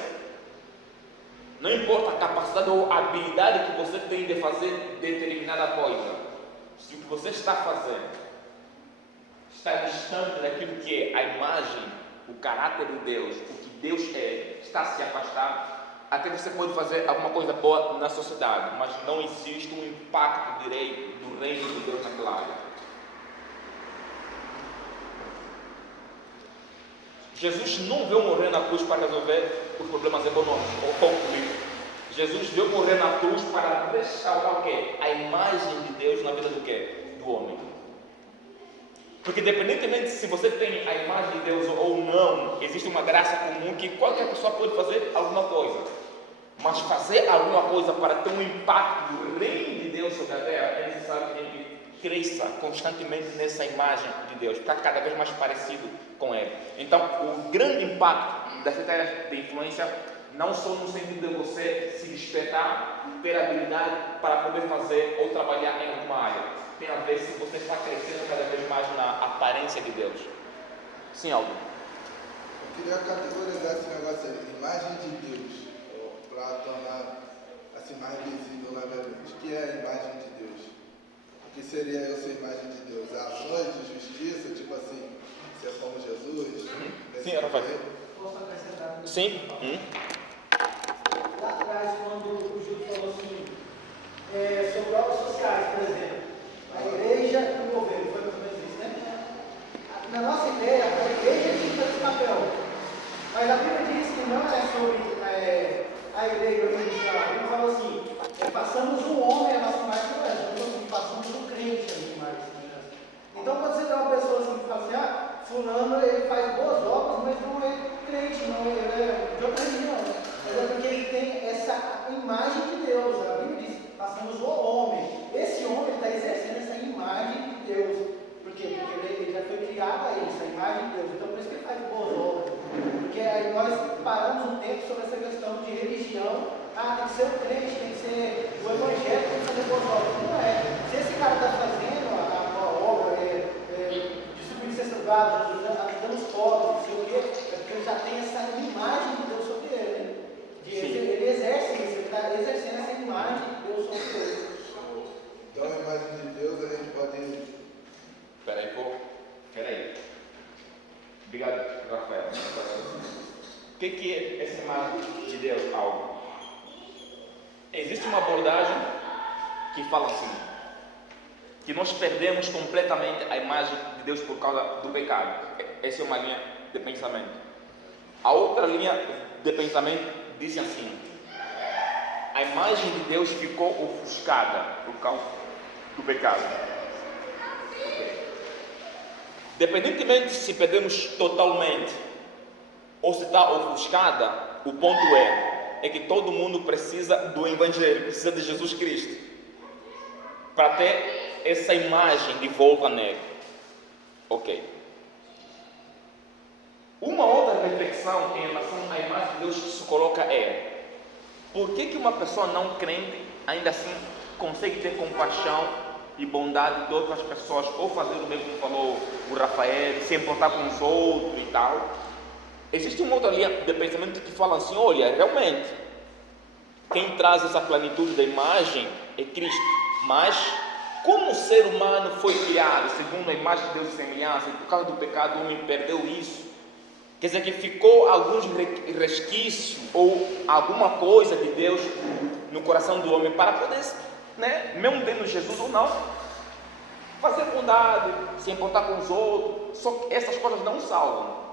não importa a capacidade ou a habilidade que você tem de fazer determinada coisa, se o que você está fazendo está distante daquilo que é a imagem, o caráter de Deus, o que Deus é, está a se afastar, até você pode fazer alguma coisa boa na sociedade, mas não existe um impacto direito do reino de Deus naquela área. Jesus não veio morrer na cruz para resolver os problemas econômicos ou políticos. Jesus veio morrer na cruz para restaurar o quê? A imagem de Deus na vida do quê? Do homem. Porque independentemente se você tem a imagem de Deus ou não, existe uma graça comum que qualquer pessoa pode fazer alguma coisa. Mas fazer alguma coisa para ter um impacto do reino de Deus sobre a terra, é necessário que a gente cresça constantemente nessa imagem de Deus, ficar cada vez mais parecido com Ele. Então, o grande impacto dessa terra de influência, não só no sentido de você se despertar, ter habilidade para poder fazer ou trabalhar em alguma área, tem a ver se você está crescendo cada vez mais na aparência de Deus. Sim, Aldo? Eu queria categorizar esse negócio aí, imagem de Deus, para tornar assim mais visível na minha mente. O que é a imagem de Deus? O que seria essa imagem de Deus? Ações de justiça, tipo assim, ser como Jesus? Sim, Rafael. Posso acrescentar? Sim. Lá atrás, quando o Júlio falou assim, sobre obras sociais, por exemplo, a igreja e o governo, foi mais ou menos isso, né? Na nossa ideia, a igreja tinha que fazer esse papel, mas a Bíblia diz que não é sobre a igreja e o ministério. A Bíblia fala assim, passamos um homem a nossa imagem e semelhança, então passamos um crente a nossa imagem e semelhança. Então, quando você tem uma pessoa assim que fala assim, fulano ele faz boas obras, mas não é crente, não, ele é de outra religião. Mas é porque ele tem essa imagem de Deus. A Bíblia diz, passamos o homem. Esse homem está exercendo essa imagem de Deus. Por quê? Porque ele já foi criado a isso, a imagem de Deus. Então por isso que ele faz boas obras. Porque aí nós paramos um tempo sobre essa questão de religião. Tem que ser o crente, tem que ser o evangélico, tem que fazer boas obras. Não é. Se esse cara está fazendo a obra, distribuindo cestas básicas, ajudando os pobres, não sei o quê, é porque ele já tem essa imagem de Deus sobre ele. Ele exerce isso, ele está exercendo essa imagem de Deus sobre ele. Então a imagem de Deus a gente pode... Peraí. Obrigado, Rafael. O que é essa imagem de Deus, Algo? Existe uma abordagem que fala assim, que nós perdemos completamente a imagem de Deus por causa do pecado. Essa é uma linha de pensamento. A outra linha de pensamento diz assim, a imagem de Deus ficou ofuscada por causa do pecado. Independentemente se perdemos totalmente ou se está ofuscada, o ponto é que todo mundo precisa do Evangelho, precisa de Jesus Cristo, para ter essa imagem de volta nele. Ok. Uma outra reflexão em relação à imagem de Deus que se coloca é: por que uma pessoa não crente ainda assim consegue ter compaixão e bondade de outras pessoas, ou fazer o mesmo que falou o Rafael, se importar com os outros e tal? Existe uma outra linha de pensamento que fala assim: olha, realmente, quem traz essa plenitude da imagem é Cristo, mas como o ser humano foi criado segundo a imagem de Deus e semelhança, e por causa do pecado o homem perdeu isso, quer dizer que ficou alguns resquícios ou alguma coisa de Deus no coração do homem para poder, mesmo tendo Jesus ou não, fazer bondade, se importar com os outros. Só que essas coisas não salvam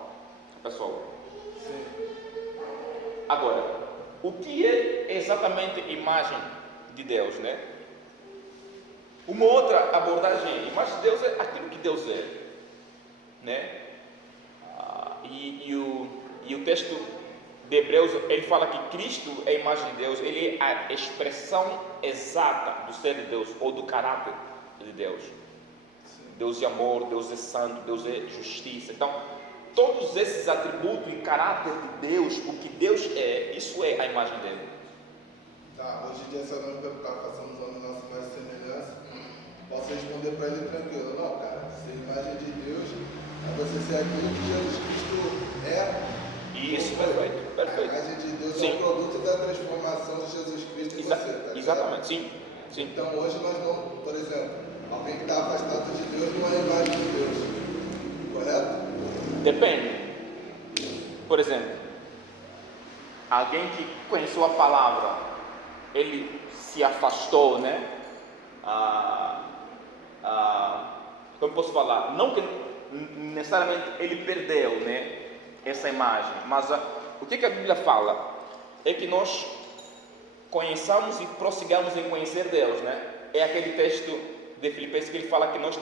a pessoa. Sim. Agora, o que é exatamente imagem de Deus, né? Uma outra abordagem, imagem de Deus é aquilo que Deus é, né? E o texto de Hebreus, ele fala que Cristo é a imagem de Deus, ele é a expressão exata do ser de Deus, ou do caráter de Deus. Deus é amor, Deus é santo, Deus é justiça. Então, todos esses atributos e caráter de Deus, o que Deus é, isso é a imagem dele. Tá, hoje em dia, se eu não me perguntar, façamos homem nossa imagem e semelhança, posso responder para ele tranquilo. Não, cara, ser imagem de Deus é você ser aquilo que Jesus Cristo é. Isso, perfeito, perfeito. A imagem de Deus Sim. é o produto da transformação de Jesus Cristo em você, tá? Exatamente, sim. Então hoje nós não, por exemplo, alguém que está afastado de Deus não é a imagem de Deus, correto? Depende. Por exemplo, alguém que conheceu a palavra, ele se afastou, né? Como posso falar? Não que necessariamente ele perdeu, né? Essa imagem, mas o que a Bíblia fala é que nós conheçamos e prossigamos em conhecer Deus, né? É aquele texto de Filipenses que ele fala que nós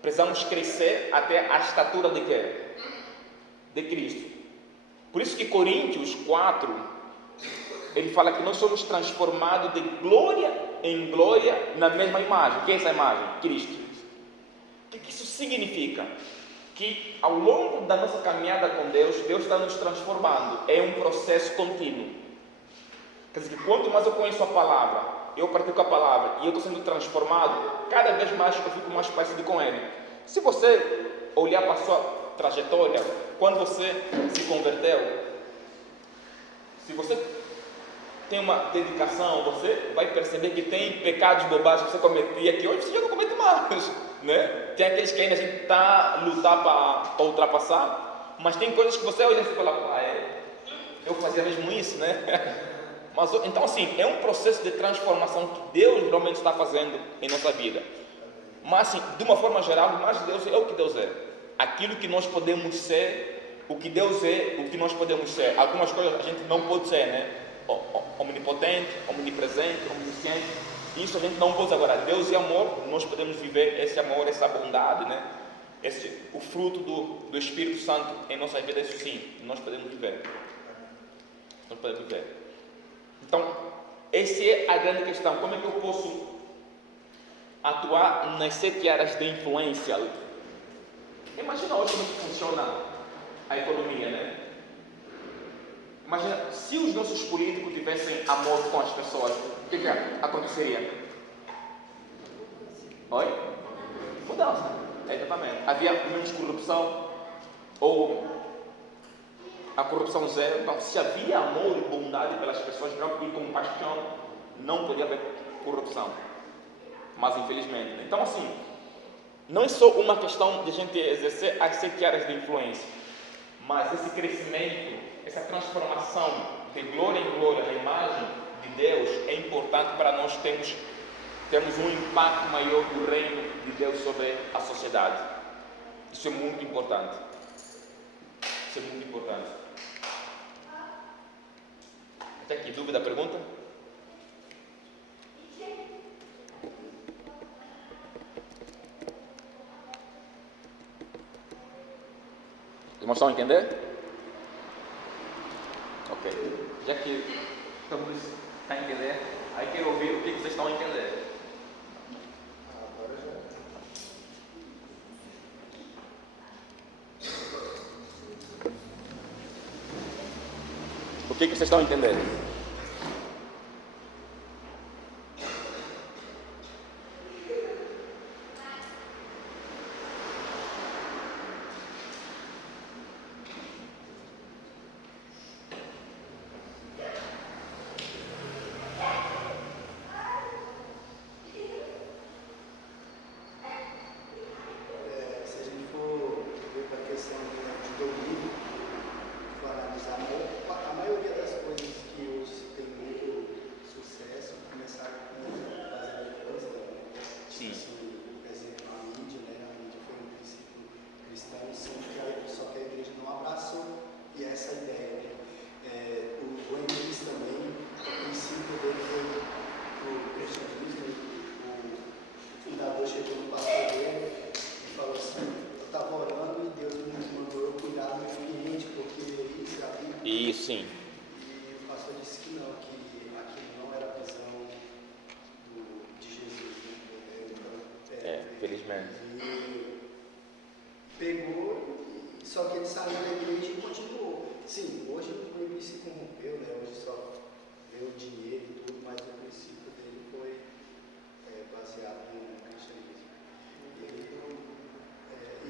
precisamos crescer até a estatura de quê? De Cristo. Por isso que Coríntios 4, ele fala que nós somos transformados de glória em glória na mesma imagem. O que é essa imagem? Cristo. O que isso significa? Que ao longo da nossa caminhada com Deus, Deus está nos transformando. É um processo contínuo. Quer dizer, que quanto mais eu conheço a palavra, eu pratico a palavra e eu estou sendo transformado, cada vez mais eu fico mais parecido com Ele. Se você olhar para a sua trajetória, quando você se converteu, se você tem uma dedicação, você vai perceber que tem pecados bobagens que você cometia que hoje você já não comete mais, né? Tem aqueles que ainda a gente está a lutar para ultrapassar, mas tem coisas que você olha e fala, eu fazia mesmo isso, né? Mas, então assim, é um processo de transformação que Deus realmente está fazendo em nossa vida. Mas assim, de uma forma geral, mais Deus é o que Deus é. Aquilo que nós podemos ser, o que Deus é, o que nós podemos ser. Algumas coisas a gente não pode ser, né? Omnipotente, omnipresente, omnisciente. Isso a gente não pode. Agora, Deus é amor, nós podemos viver esse amor, essa bondade, né? O fruto do Espírito Santo em nossa vida, isso sim, nós podemos viver. Nós podemos viver. Então, essa é a grande questão. Como é que eu posso atuar nas 7 áreas de influência? Imagina hoje como funciona a economia, né? Imagina, se os nossos políticos tivessem amor com as pessoas, o que aconteceria? Oi? Mudança. Exatamente. Havia menos corrupção, ou a corrupção zero. Então, se havia amor e bondade pelas pessoas e compaixão, não podia haver corrupção. Mas infelizmente, né? Então assim, não é só uma questão de a gente exercer as 7 áreas de influência, mas esse crescimento, essa transformação de glória em glória na imagem de Deus é importante para nós termos um impacto maior do reino de Deus sobre a sociedade. Isso é muito importante. Isso é muito importante. Até aqui, dúvida, pergunta? Os irmãos estão a entender? Ok. Já que estamos a entender, aí quero ouvir o que vocês estão a entender. Agora já. O que vocês estão a entender? Se a gente for ver para a questão de domínio, for analisar, a maioria das coisas que os E sim. E o pastor disse que não, que aquilo não era a visão de Jesus. Felizmente. E pegou, só que ele saiu da igreja e continuou. Sim, hoje ele se corrompeu, né? Hoje só deu dinheiro e tudo, mas o princípio dele foi baseado no cristianismo. E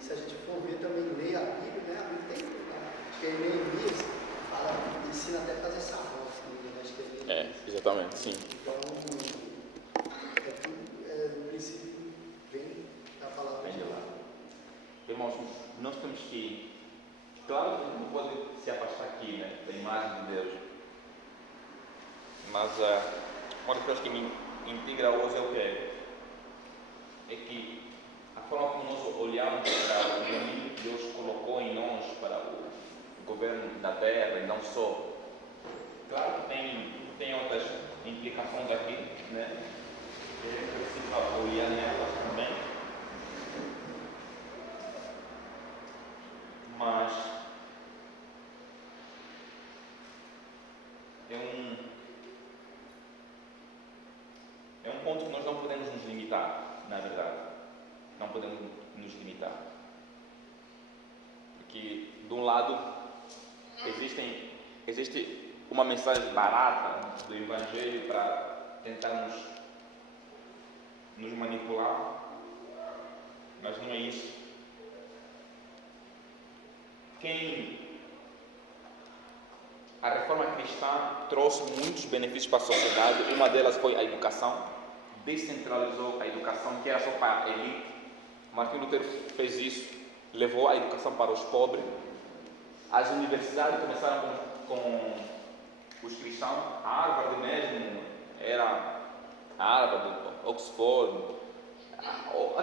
se a gente for ver também, ler a Bíblia, né? A Bíblia tem tudo lá. Acho que em Neemias fala, ensina até a fazer sabão, né? Acho que exatamente, sim. Então, no princípio, vem da palavra de lá. Irmãos, nós temos que, claro que a gente não pode se afastar aqui, né, da imagem de Deus, mas uma das coisas que me integra hoje é o quê? É que a forma como nós olhamos para o domínio que Deus colocou em nós, para o governo da terra e não só. Claro que tem outras implicações aqui, né? É preciso olhar nelas também. Mas é um ponto que nós não podemos nos limitar, na verdade. Não podemos nos limitar. Porque, de um lado, existe uma mensagem barata do Evangelho para tentar nos manipular, mas não é isso. A reforma cristã trouxe muitos benefícios para a sociedade. Uma delas foi a educação, descentralizou a educação, que era só para a elite. Martin Lutero fez isso, levou a educação para os pobres. As universidades começaram com os cristãos. A Harvard mesmo era Harvard, Oxford.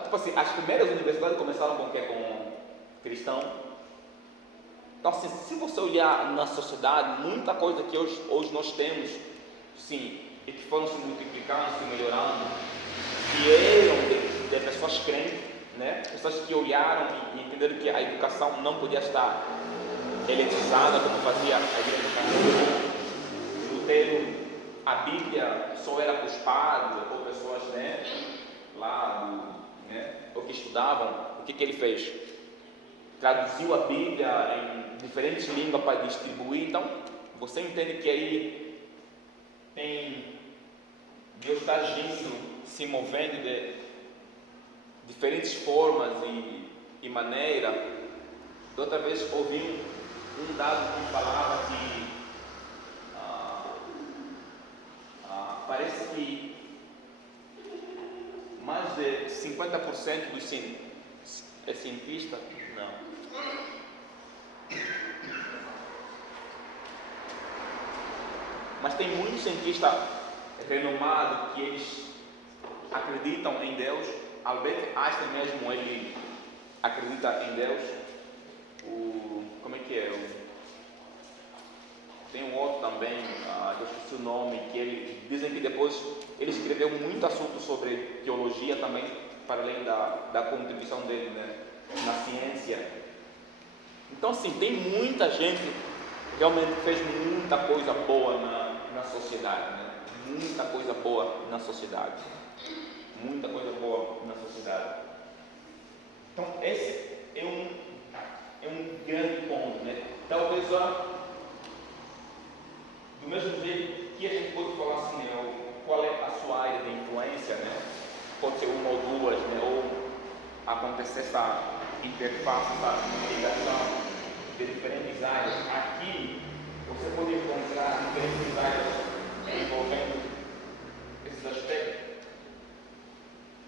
Tipo assim, as primeiras universidades começaram com o quê? Com cristão. Então, assim, se você olhar na sociedade, muita coisa que hoje nós temos, sim, e que foram se multiplicando, se melhorando, vieram de pessoas crentes, né? Pessoas que olharam e entenderam que a educação não podia estar elitizada como fazia a igreja católica. Lutero, a Bíblia só era para os padres ou pessoas, né, lá, né, ou que estudavam. O que ele fez? Traduziu a Bíblia em diferentes línguas para distribuir. Então, você entende que aí Deus está agindo, se movendo de diferentes formas e maneira. Outra vez ouvi um dado que falava que parece que mais de 50% dos cientistas, não. Mas tem muitos cientistas renomados que eles acreditam em Deus. Albert Einstein mesmo, ele acredita em Deus. Como é que é? Tem um outro também, eu esqueci o nome, que dizem que depois ele escreveu muito assunto sobre teologia também, para além da contribuição dele, né, na ciência. Então, assim, tem muita gente que realmente fez muita coisa boa na sociedade, né? Muita coisa boa na sociedade. Muita coisa boa na sociedade. Então, esse é um grande ponto, né? Talvez do mesmo jeito que a gente pode falar assim, qual é a sua área de influência, né? Pode ser uma ou duas, né? Ou acontecer essa interface, essa ligação de diferentes áreas. Aqui você pode encontrar diferentes áreas envolvendo esses aspectos.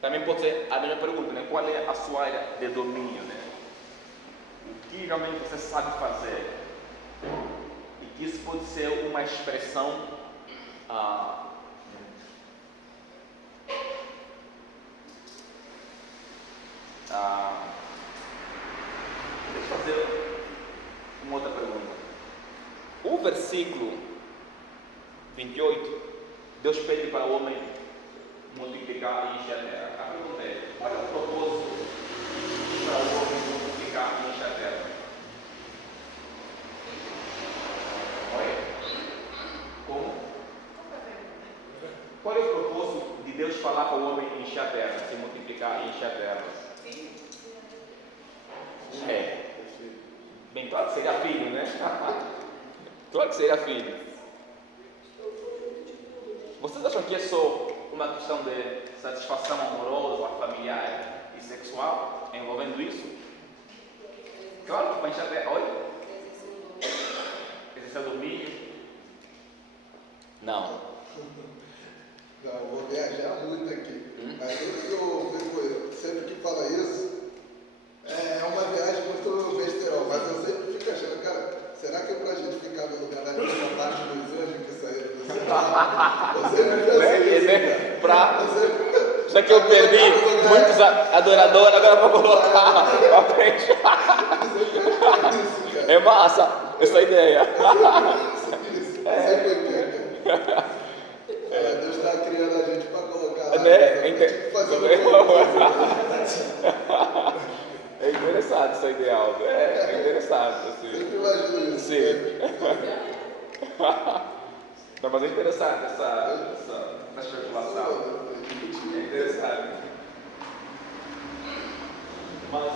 Também pode ser a mesma pergunta, né? Qual é a sua área de domínio, né? O que realmente você sabe fazer? E que isso pode ser uma expressão deixa eu fazer uma outra pergunta. O versículo 28, Deus pede para o homem multiplicar e encher a terra. A pergunta é: qual é o propósito para o homem multiplicar e encher a terra? o homem encher a terra, se multiplicar e encher a terra? É. Bem claro que seria filho, né? Claro que seria filho. Vocês acham que é só uma questão de satisfação amorosa, familiar e sexual envolvendo isso? Claro que para encher a terra, olha, exercer domínio. Não. Não, eu vou viajar muito aqui. Mas tudo que eu vejo sempre que fala isso, é uma viagem muito besterol. Mas eu sempre fico achando, cara, será que é pra gente ficar no lugar daquela parte dos anjos que saíram do céu? Eu sempre penso isso, Já que eu perdi muitos adoradores, agora eu vou colocar pra frente. É massa essa ideia. Deus está criando a gente para colocar lá, É interessante essa ideia, Aldo. É interessante. Assim. Sempre imagino isso. Sim. Não, mas é interessante essa especulação. É interessante. Mas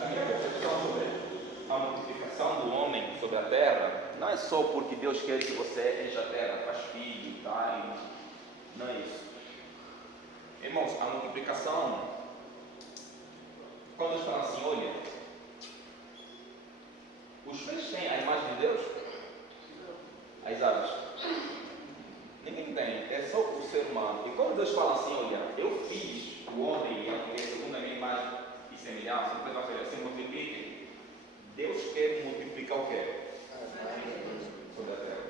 a minha percepção sobre a multiplicação do homem sobre a terra não é só porque Deus quer que você encha a terra, faz filho, tá? Não é isso. Irmãos, a multiplicação, quando eles falam assim, olha, os peixes têm a imagem de Deus? As aves? Ninguém tem, é só o ser humano. E quando Deus fala assim, olha, eu fiz o homem e a mulher segundo a minha imagem e semelhança, ou seja, se multipliquem, Deus quer multiplicar o quê? Sobre a terra.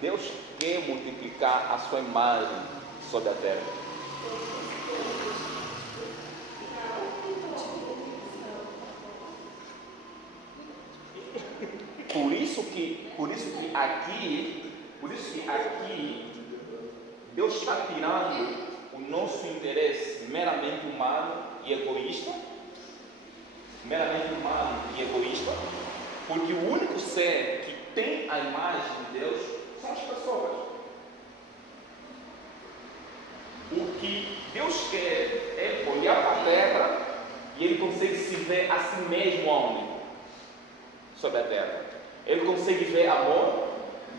Deus quer multiplicar a sua imagem sobre a terra. Por isso que aqui Deus está tirando o nosso interesse meramente humano e egoísta, porque o único ser que tem a imagem de Deus são as pessoas. O que Deus quer é olhar para a terra e Ele consegue se ver a si mesmo homem sobre a terra. Ele consegue ver amor,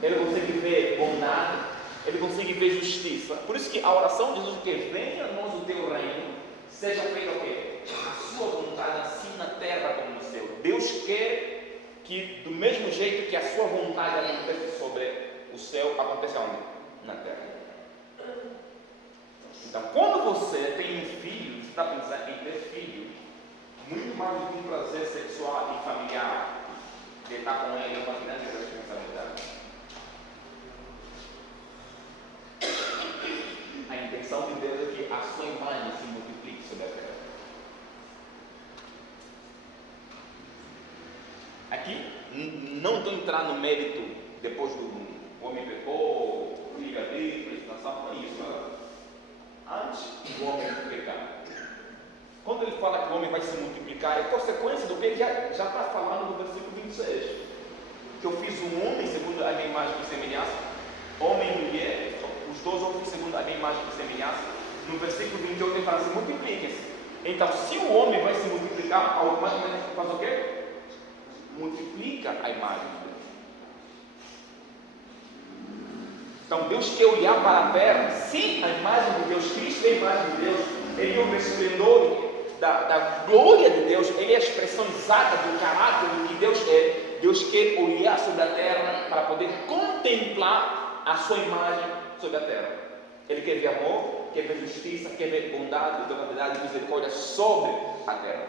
Ele consegue ver bondade, Ele consegue ver justiça. Por isso que a oração de Jesus é que venha a nós o teu reino, seja feita o quê? A sua vontade, assim na terra como no céu. Deus quer que do mesmo jeito que a sua vontade acontece sobre o céu, acontece onde? Na terra. Então, quando você tem um filho, você está pensando em ter filho, muito mais do que um prazer sexual e familiar, de estar com ele é uma grande responsabilidade. A intenção de Deus é que a sua imagem se multiplique sobre a terra. Aqui, não estou entrando no mérito depois do homem pecou, livre, nação, não é isso. Antes do homem pecar. Quando ele fala que o homem vai se multiplicar, é consequência do que ele já está falando no versículo 26. Que eu fiz um homem segundo a minha imagem e semelhança, homem e mulher, os dois homens segundo a minha imagem e semelhança. No versículo 28 ele fala assim, multipliquem-se. Então, se o homem vai se multiplicar, automaticamente faz o quê? Multiplica a imagem de Deus. Então, Deus quer olhar para a terra, se a imagem de Deus, Cristo é a imagem de Deus, Ele é o resplendor da glória de Deus, Ele é a expressão exata do caráter do que Deus é. Deus quer olhar sobre a terra para poder contemplar a sua imagem sobre a terra. Ele quer ver amor, quer ver justiça, quer ver bondade, bondade e misericórdia sobre a terra.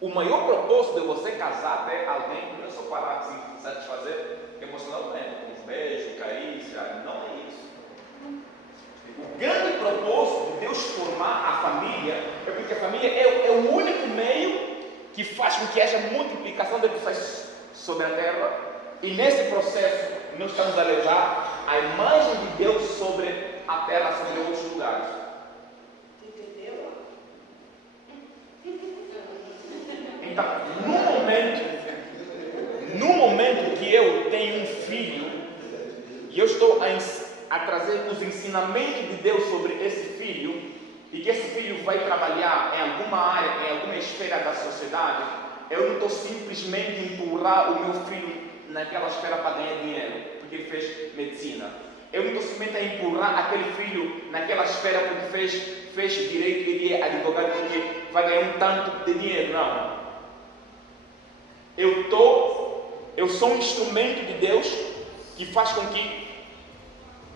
O maior propósito de você casar até alguém não é só parar de se satisfazer emocionalmente, com uns beijos, carícia, não é isso. O grande propósito de Deus formar a família é porque a família é o único meio que faz com que haja multiplicação de pessoas sobre a terra, e nesse processo nós estamos a levar a imagem de Deus sobre a terra, sobre outros lugares. Entendeu? Então, no momento que eu tenho um filho e eu estou a trazer os ensinamentos de Deus sobre esse filho, e que esse filho vai trabalhar em alguma área, em alguma esfera da sociedade, eu não estou simplesmente empurrar o meu filho naquela esfera para ganhar dinheiro, porque ele fez medicina. Eu não estou simplesmente a empurrar aquele filho naquela esfera porque fez direito e ele é advogado porque vai ganhar um tanto de dinheiro. Não. Eu sou um instrumento de Deus que faz com que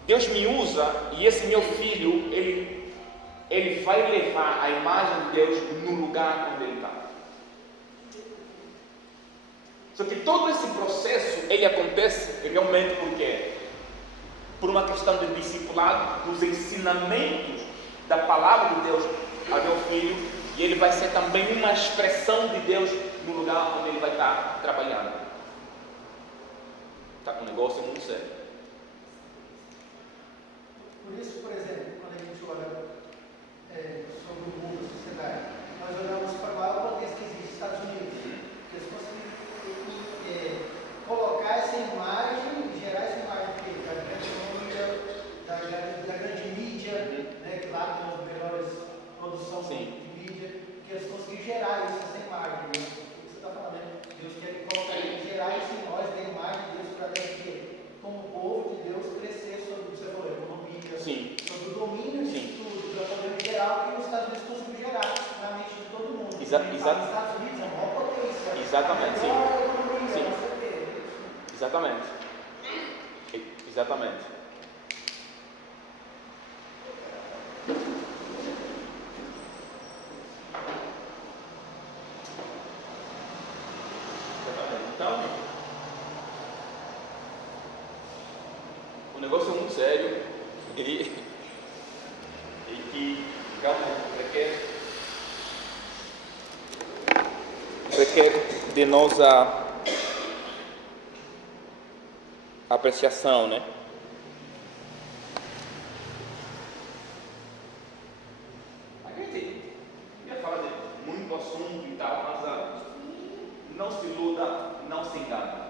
Deus me usa, e esse meu filho, ele vai levar a imagem de Deus no lugar onde ele está. Só que todo esse processo, ele acontece realmente por uma questão de discipulado, dos ensinamentos da palavra de Deus ao meu filho, e ele vai ser também uma expressão de Deus no lugar onde ele vai estar trabalhando. Está com um negócio muito sério. Por isso, por exemplo, quando a gente olha sobre o mundo, a sociedade, nós olhamos para o maior contexto que existe, Estados Unidos, que eles conseguiram colocar essa imagem, gerar essa imagem da grande mídia, da grande mídia, né, que lá tem as melhores produções de mídia, que eles conseguiram gerar essa imagem. Né? O que você está falando, né? Deus quer gerar isso em nós, da imagem de Deus, para que, como povo de Deus, crescer sobre o que você falou, economia, sobre o domínio de tudo, para poder gerar o que os Estados Unidos conseguiram gerar na mente de todo mundo. Os Estados Unidos é uma potência. Exatamente, sim. Exatamente. Exatamente. Então, o negócio é muito sério e que realmente requer de nós a apreciação, né? A gente ia falar de muito assunto e tal, mas não se iluda, não se engane.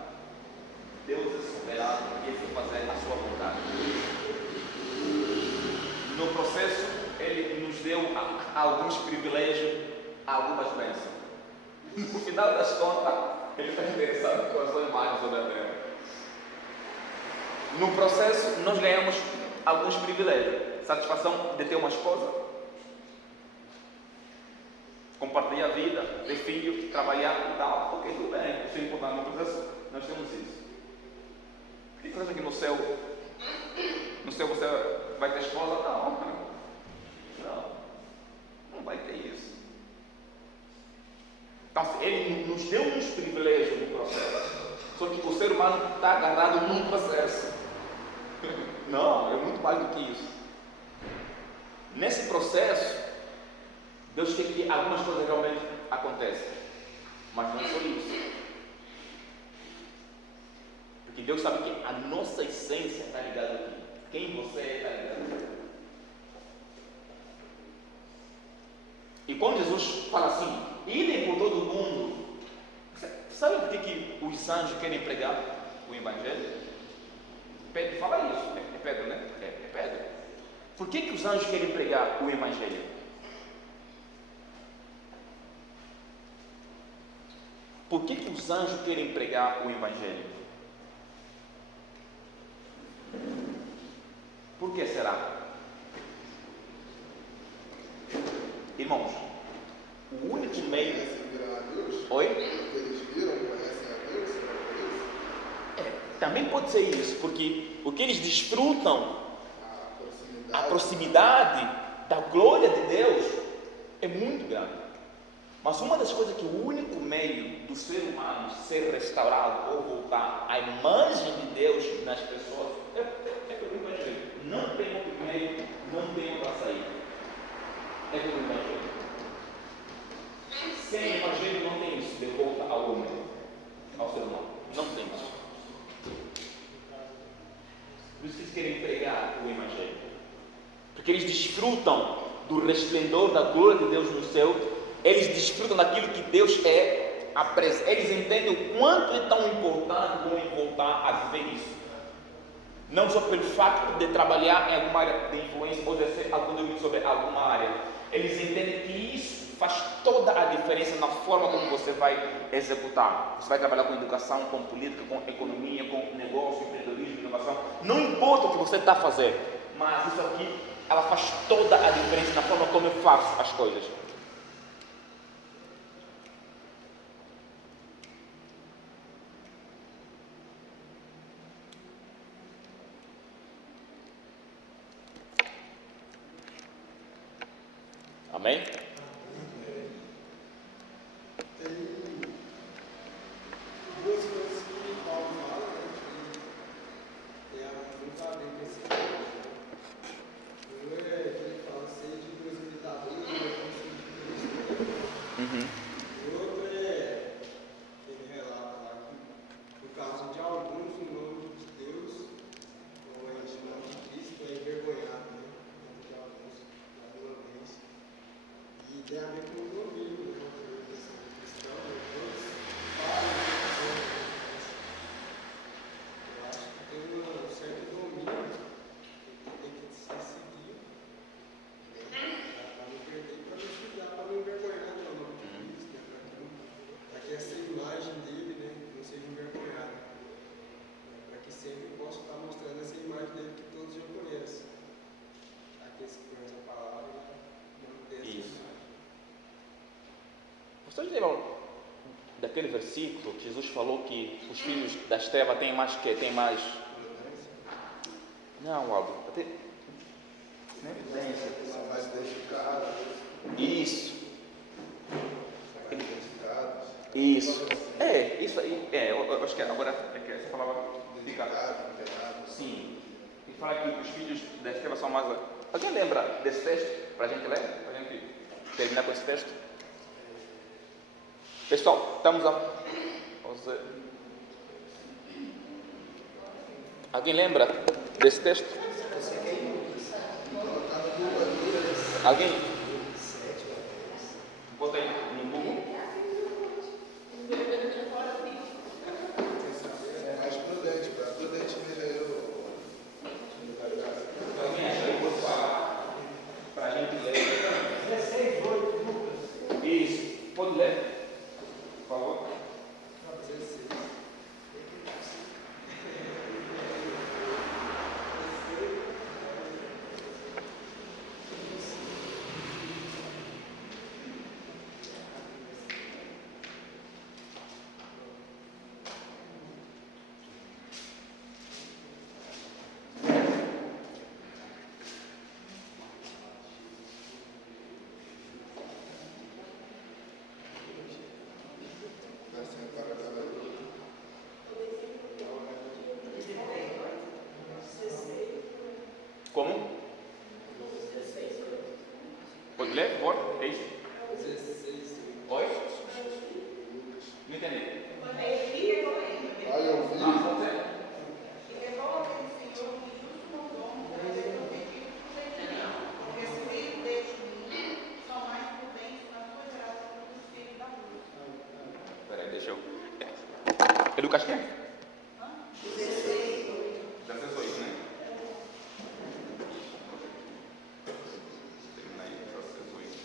Deus é soberano e Ele vai fazer a sua vontade. No processo, Ele nos deu alguns privilégios, algumas bênçãos. No final das contas, Ele está interessado com a sua imagem sobre a terra. No processo, nós ganhamos alguns privilégios. Satisfação de ter uma esposa, compartilhar a vida, ter filho, trabalhar e tal. Ok, tudo bem, isso é importante. No processo, nós temos isso. Tem coisa que no céu você vai ter esposa? Não vai ter isso. Então, Ele nos deu uns privilégios no processo. Só que o ser humano está agarrado num processo. Não, é muito mais do que isso. Nesse processo, Deus quer que algumas coisas realmente aconteçam. Mas não é só isso. Porque Deus sabe que a nossa essência está ligada aqui. Quem você é está ligado aqui. E quando Jesus fala assim, idem por todo mundo, sabe por que os anjos querem pregar o Evangelho? Pedro fala isso, é Pedro, né? É Pedro. Por que os anjos querem pregar o Evangelho? Por que os anjos querem pregar o Evangelho? Por que será? Irmãos, o único meio... Oi? Eles viram, conhecem a Deus? Também pode ser isso, porque o que eles desfrutam, a proximidade da glória de Deus é muito grande. Mas uma das coisas que o único meio do ser humano ser restaurado ou voltar à imagem de Deus nas pessoas é pelo Evangelho. Não tem outro meio, não é como o Evangelho. Sem o Evangelho não tem isso de volta ao homem, ao ser humano. Não tem isso. Por isso que eles querem pregar o Evangelho. Porque eles desfrutam do resplendor da glória de Deus no céu. Eles desfrutam daquilo que Deus é. Eles entendem o quanto é tão importante o homem voltar a viver isso. Não só pelo facto de trabalhar em alguma área de influência ou de exercer algum domínio sobre alguma área. Eles entendem que isso faz toda a diferença na forma como você vai executar. Você vai trabalhar com educação, com política, com economia, com negócio, empreendedorismo, inovação. Não importa o que você está fazendo, mas isso aqui, ela faz toda a diferença na forma como eu faço as coisas. Amém? Tem duas coisas que Paulo fala, né? Que tem muito a ver com esse tema. Um é que ele fala sede dos imitadores, né? Como sede de Cristo. E o outro é que ele relata lá que, por causa de alguns, o nome de Deus, ou em nome de Cristo, é envergonhado, né? De alguns, de uma vez. E tem a ver com o domínio, né? Cristão, todos falam de eu acho que tem um certo domínio que tem que ser seguido para não perder, para não estudar, para não envergonhar o nome de Cristo, né? Para que essa imagem dele, né, não seja envergonhada, para que sempre possa estar mostrando essa imagem dele que todos já conhecem. Aqueles que conhecem a palavra, manter essa Isso. imagem. Vocês lembram daquele versículo que Jesus falou que os filhos das trevas têm mais que? Tem mais. Não, Aldo. São mais dedicados, Isso. mais dedicados, Isso. Isso aí. Eu acho que agora é que essa palavra fica. inteirados. Sim. Ele fala que os filhos das trevas são mais. Alguém lembra desse texto? Para a gente ler? Para a gente terminar com esse texto? Pessoal, estamos a. Alguém lembra desse texto? Alguém? Bota aí no Google. É mais prudente, para prudente mesmo eu. Alguém acha que eu vou falar para a gente ler? 16, 8, Lucas. Isso. Pode ler? Por favor. 16. Como? Pode ler, por favor? É isso? 16. Oi? Não entendi. Olha, eu vi. Pode ser? Peraí, deixa eu. É Lucas quem? 16, né? Termina aí, 16.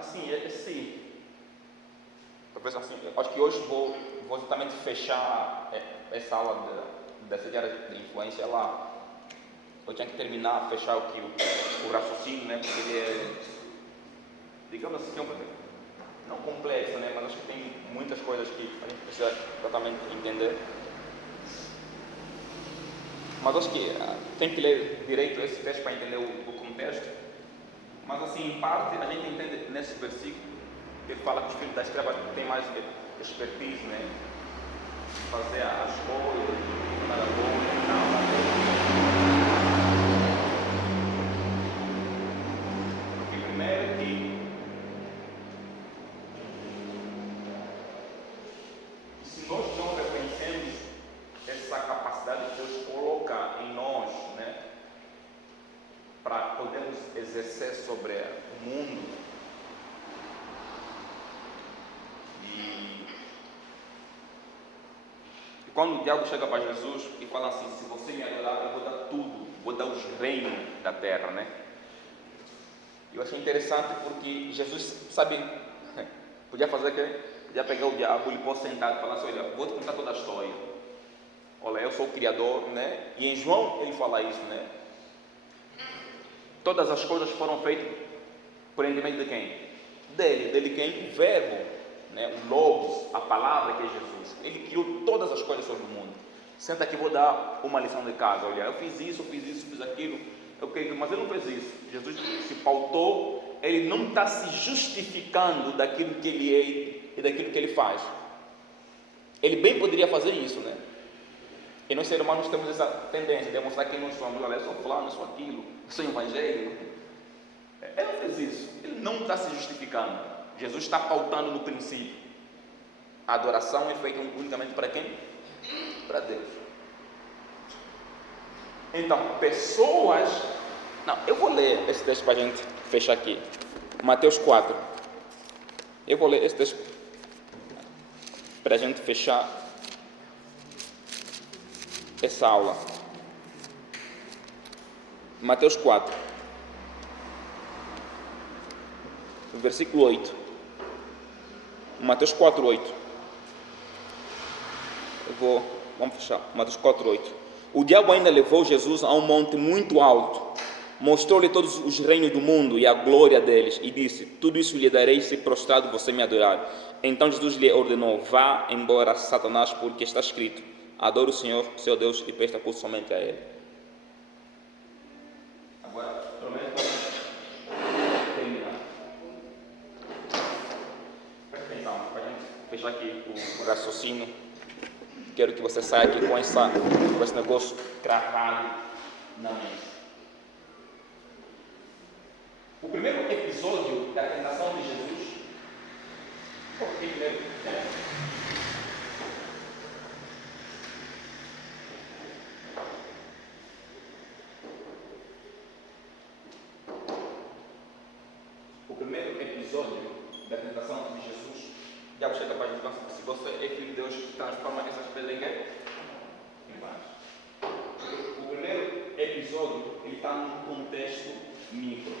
assim, talvez assim, eu acho que hoje vou exatamente fechar essa aula dessa área de influência lá. Eu tinha que terminar, fechar o raciocínio, né? Porque ele é, digamos assim, não complexo, né? Mas acho que tem muitas coisas que a gente precisa exatamente entender. Mas acho que tem que ler direito esse texto para entender o contexto. Mas assim, em parte, a gente entende nesse versículo que ele fala que os filhos da escrava têm mais expertise, né? Fazer as coisas, nada bom, porque primeiro que se nós não reconhecemos essa capacidade que Deus coloca em nós, né? Para podermos exercer sobre o mundo e quando o diabo chega para Jesus e fala assim, se você me adorar, eu vou dar tudo, vou dar os reinos da terra, né? Eu achei interessante porque Jesus, sabe, podia fazer o quê? Podia pegar o diabo, ele pode sentar e falar assim, olha, vou te contar toda a história, olha, eu sou o Criador, né? E em João ele fala isso, né? Todas as coisas foram feitas por intermédio de quem? Dele quem? O verbo, né? O Logos, a palavra que é Jesus. Ele criou todas as coisas sobre o mundo. Senta aqui, vou dar uma lição de casa. Olha, eu fiz isso, fiz aquilo, mas ele não fez isso. Jesus se pautou, ele não está se justificando daquilo que ele é e daquilo que ele faz. Ele bem poderia fazer isso, né? E nós seres humanos temos essa tendência de mostrar quem nós somos. Olha, eu sou fulano, eu sou aquilo, eu sou evangélico. Ele não fez isso, ele não está se justificando. Jesus está pautando no princípio. A adoração é feita unicamente para quem? Para Deus. Então, pessoas... Não, eu vou ler esse texto para a gente fechar aqui. Mateus 4. Eu vou ler esse texto para a gente fechar essa aula. Mateus 4, versículo 8. Mateus 4, 8. Vamos fechar. Mateus 4, 8. O diabo ainda levou Jesus a um monte muito alto, mostrou-lhe todos os reinos do mundo e a glória deles, e disse: tudo isso lhe darei se prostrado você me adorar. Então Jesus lhe ordenou: vá embora, Satanás, porque está escrito: adora o Senhor, seu Deus, e presta culto somente a Ele. Agora, pelo menos para terminar. Presta atenção, para a gente fechar aqui o raciocínio. Quero que você saia aqui com esse negócio cravado na mente. O primeiro episódio da tentação de Jesus. Por que primeiro? O primeiro episódio da tentação de Jesus, o diabo chega para Jesus e diz: se você é filho de Deus, transforma essas pedras em quê? Em pães. O primeiro episódio, ele está num contexto micro.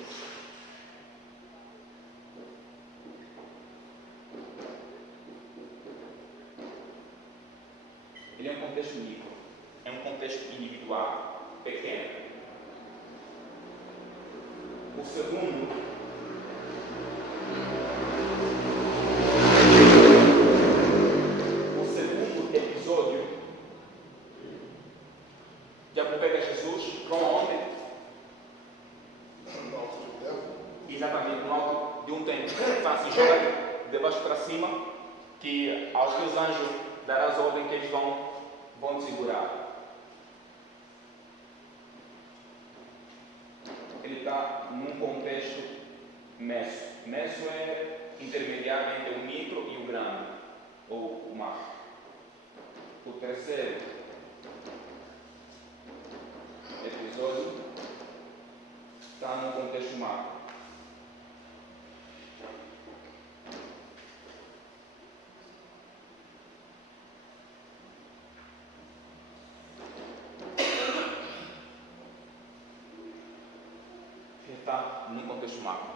Ele é um contexto micro, é um contexto individual, pequeno. O segundo episódio, diabo pega Jesus, para onde? No alto do templo. Exatamente, no alto de um templo. Se joga de baixo para cima, que aos teus anjos darás ordem que eles vão te segurar. Ele está num contexto meso. Meso é intermediário entre o micro e o grande, ou o macro. O terceiro episódio está num contexto macro. Está num contexto macro.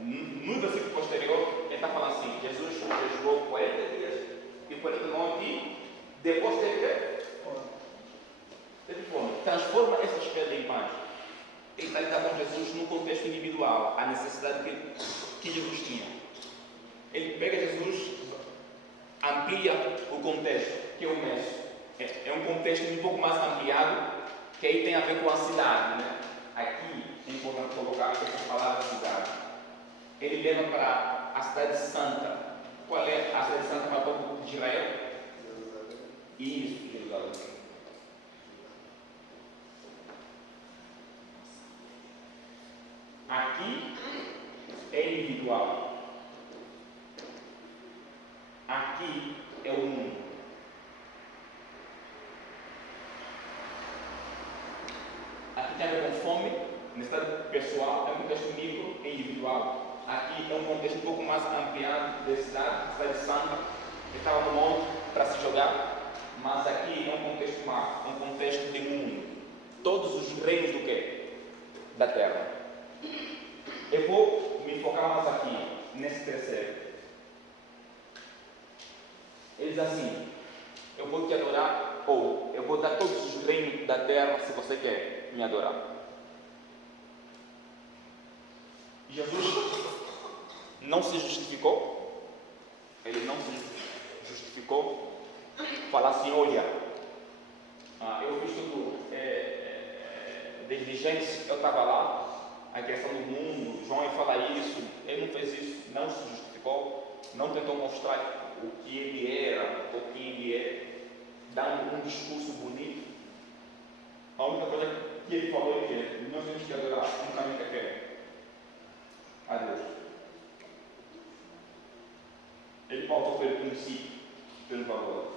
No versículo posterior, ele está falando assim: Jesus jejuou 40 dias e 40 noites e depois teve fome. Transforma essa espera em paz. Ele está lidando com Jesus num contexto individual, a necessidade que Jesus tinha. Ele pega Jesus, amplia o contexto, que é o mesmo. É um contexto um pouco mais ampliado, que aí tem a ver com a cidade, né? Aqui é importante colocar essa palavra cidade. Ele leva para a cidade santa. Qual é a cidade santa para o povo de Israel? Isso, Jerusalém. Aqui é individual. Aqui é o mundo. Aqui tem a ver com fome, necessidade pessoal, é um contexto micro e individual. Aqui é um contexto um pouco mais ampliado da cidade santa. Ele estava no monte para se jogar, mas aqui é um contexto macro, um contexto de mundo. Todos os reinos do quê? Da terra. Eu vou me focar mais aqui, nesse terceiro. Ele diz assim: eu vou te adorar, ou eu vou dar todos os reinos da terra se você quer me adorar. Jesus não se justificou, ele não se justificou, falar assim: olha, eu fiz tudo, desde Gênesis eu estava lá, a criação do mundo, João fala isso, ele não fez isso, não se justificou, não tentou mostrar o que ele era, ou quem ele é, dando um discurso bonito. A única coisa que ele falou é que nós temos que adorar unicamente a quem? A Deus. Ele pautou pelo princípio, pelo valor.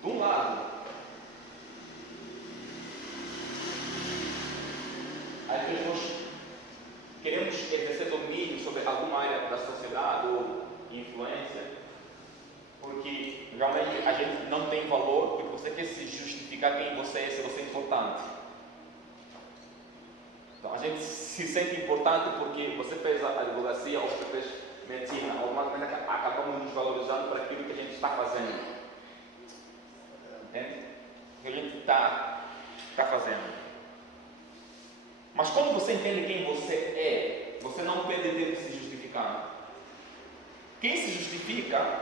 De um lado, às vezes nós queremos exercer domínio sobre alguma área da sociedade ou influência, porque realmente a gente não tem valor, porque você quer se justificar quem você é, se você é importante. Então a gente se sente importante porque você fez a advocacia ou você fez medicina, automaticamente acabamos nos valorizando por aquilo que a gente está fazendo. Entende? O que a gente está fazendo. Mas quando você entende quem você é, você não perde tempo de se justificar. Quem se justifica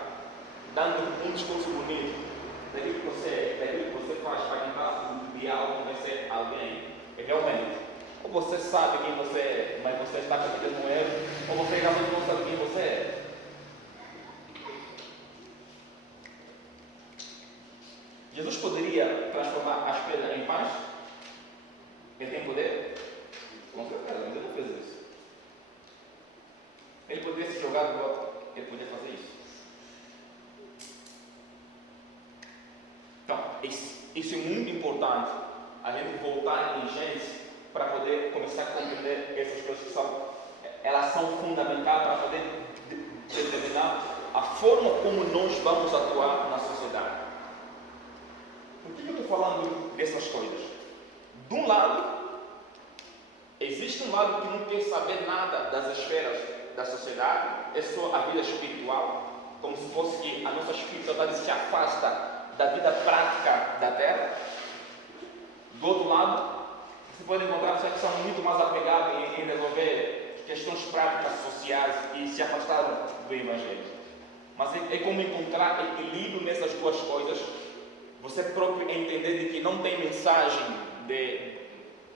dando um discurso bonito daquilo que você faz para tentar ludibriar ou convencer alguém, é realmente, ou você sabe quem você é, mas você está cometendo um erro, ou você realmente não sabe quem você é. Jesus poderia transformar as pedras em pães? Ele tem poder? Com certeza, mas ele não fez isso. Ele poderia se jogar do alto, ele poderia fazer isso. Então, isso é muito importante, a gente voltar em Gênesis para poder começar a compreender essas coisas que elas são fundamentais para poder determinar a forma como nós vamos atuar na sociedade. Por que eu estou falando dessas coisas? De um lado, existe um lado que não quer saber nada das esferas da sociedade, é só a vida espiritual, como se fosse que a nossa espiritualidade se afasta da vida prática da terra. Do outro lado, você pode encontrar pessoas que são muito mais apegadas em resolver questões práticas sociais e se afastaram do Evangelho. Mas é como encontrar equilíbrio nessas duas coisas, você próprio entender de que não tem mensagem de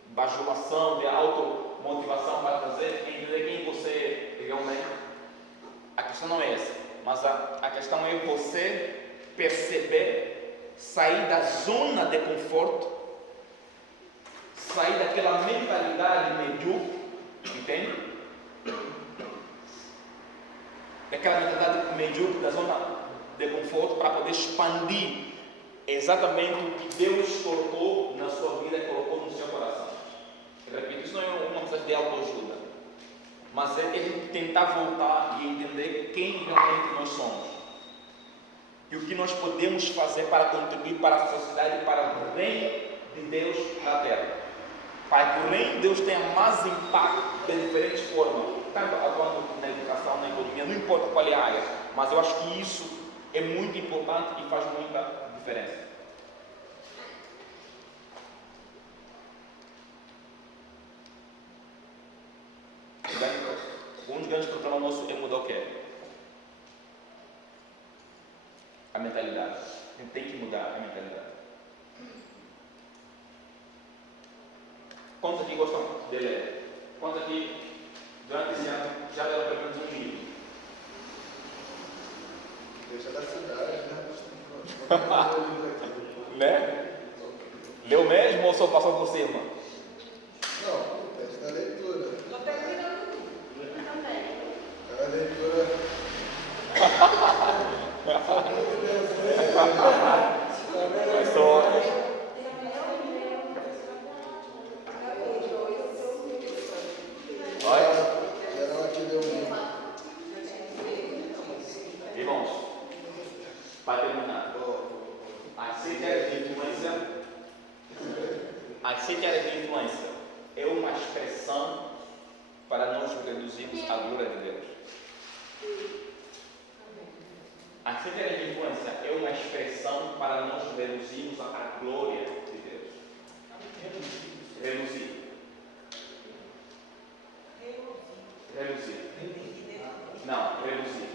bajulação, de automotivação para trazer, entender quem você realmente. A questão não é essa, mas a questão é você perceber, sair da zona de conforto, sair daquela mentalidade medíocre, entende? Daquela mentalidade medíocre, da zona de conforto, para poder expandir exatamente o que Deus colocou na sua vida e colocou no seu coração. Eu repito, isso não é uma coisa de autoajuda, mas é tentar voltar e entender quem realmente nós somos. E o que nós podemos fazer para contribuir para a sociedade, para o reino de Deus na terra. Para que o reino de Deus tenha mais impacto de diferentes formas, tanto atuando na educação, na economia, não importa qual é a área, mas eu acho que isso é muito importante e faz muita diferença. Um dos grandes problemas nossos é mudar o quê? A mentalidade. A gente tem que mudar a mentalidade. Quantos aqui gostam de ler? Quantos aqui, durante esse ano, já leram pelo menos um livro? Deixa da cidade, né? Né? Leu mesmo ou só passou por cima? Não, teste da leitura. Estou terminando também. A leitura. Geral aqui deu Irmãos, para terminar, as 7 áreas de influência, é uma expressão para nós reduzirmos a glória de Deus. As 7 áreas de influência é uma expressão para nós reduzirmos a glória de Deus. Reduzir. Não, reduzir.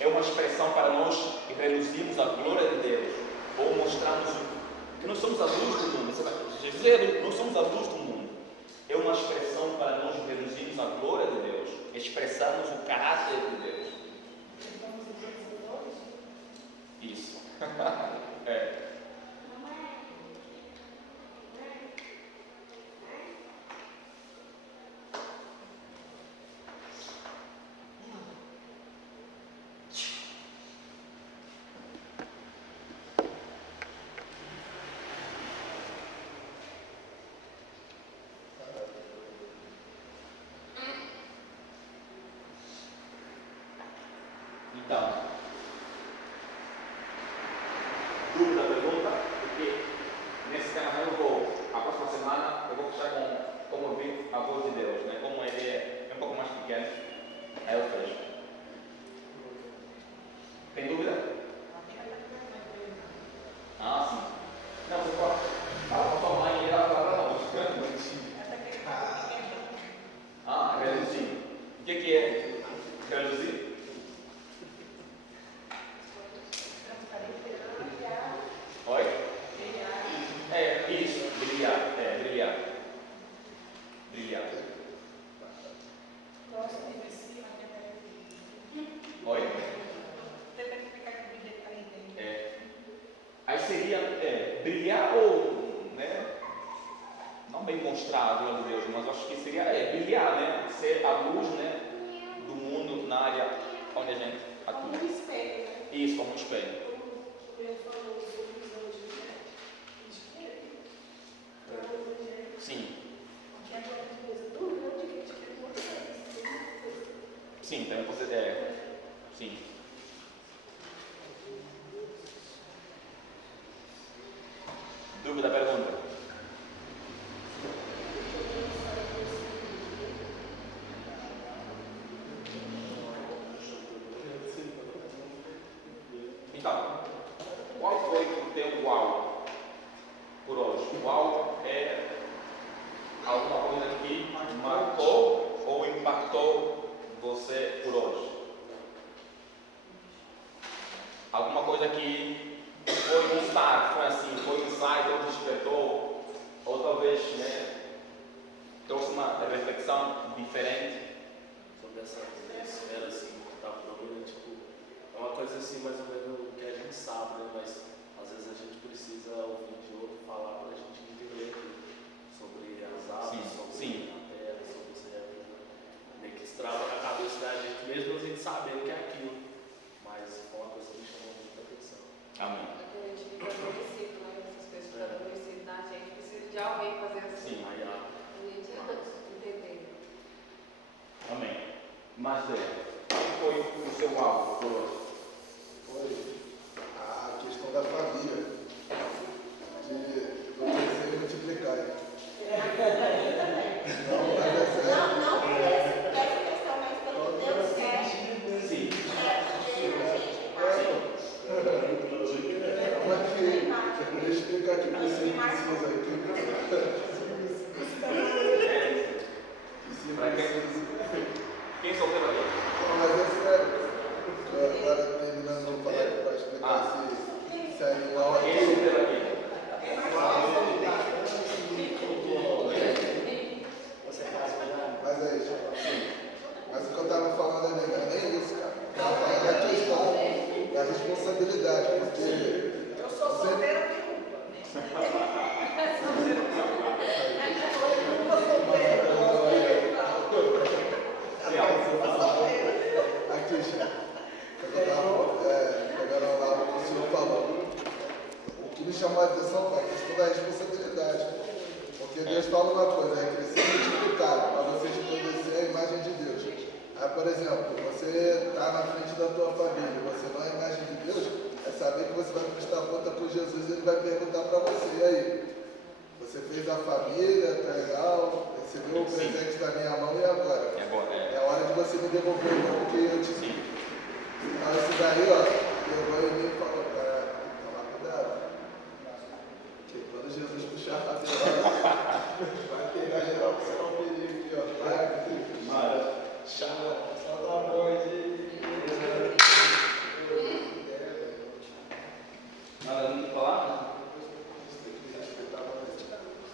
É uma expressão para nós reduzirmos a glória de Deus, ou mostrarmos que nós somos a luz do mundo. Jesus, nós somos a luz do mundo. É uma expressão para nós reduzirmos a glória de Deus, expressarmos o caráter de Deus. Isso. É. Então, dúvida, pergunta? Porque nesse tema a próxima semana eu vou fechar com como ouvir a voz de Deus, né? Como ele é um pouco mais pequeno, aí eu fecho. Tem dúvida? Ah, sim. Não, você pode falar com a sua mãe e ela fala para nós. Ah, reduzir. O que é reduzir? Oi? É, isso, brilhar. Brilhar. Oi? Aí seria brilhar ou, né? Não bem mostrar a glória de Deus, mas acho que seria brilhar, né? Ser a luz, né? Do mundo na área onde a gente atua. Como um espelho, né? Isso, como um espelho. Sim. Sim, também você sim. Dúvida, pergunta? Então, qual foi o teu uau por hoje? Uau é alguma coisa que marcou ou impactou você por hoje? Alguma coisa que foi um start, foi assim, foi um insight, ou despertou, ou talvez, né, trouxe uma reflexão diferente? Sobre essa esfera assim, que está falando, tipo, é uma coisa assim mais ou menos que a gente sabe, né? Mas às vezes a gente precisa ouvir de outro falar para a gente entender sobre as aves, sobre a terra, sobre os répteis, né? Meio que estrava na cabeça da gente, mesmo a gente sabendo que é aquilo. Mas foi uma coisa que me chamou muita atenção. Amém. A gente fica adormecido, né? Essas pessoas adormecidas na gente, precisa de alguém fazer assim. Sim. A gente entender. Amém. Mas qual foi ficar aqui com esse precisa aqui. Pra quem solteiro aí? Não, mas é sério. Agora terminando, vou falar aqui para explicar se segue uma hora. Quem solteiro aqui? Mas é isso. Mas o que eu estava falando é nem isso, cara. Eu estava falando da questão da responsabilidade, porque Eu sou solteira, aqui, Chico, eu estava pegando lá o que o senhor falou. O que me chamou a atenção foi a questão da responsabilidade. Porque Deus fala uma coisa, é crescer e multiplicar, para você reconhecer a imagem de Deus. Aí, por exemplo, você está na frente da tua família, você não é a imagem de Deus, é saber que você vai prestar conta com Jesus e ele vai perguntar para você, e aí? Você fez a família, tá legal, recebeu o presente da minha mão e agora? É hora de você me devolver o dom que eu te dei. Aí esse daí, ó, pegou em mim e falou, cara, toma cuidado. Porque quando Jesus puxar a cadeira, vai pegar geral para você não pedir aqui, ó. Vai, chama, só dá uma noite. Nada muito pra falar?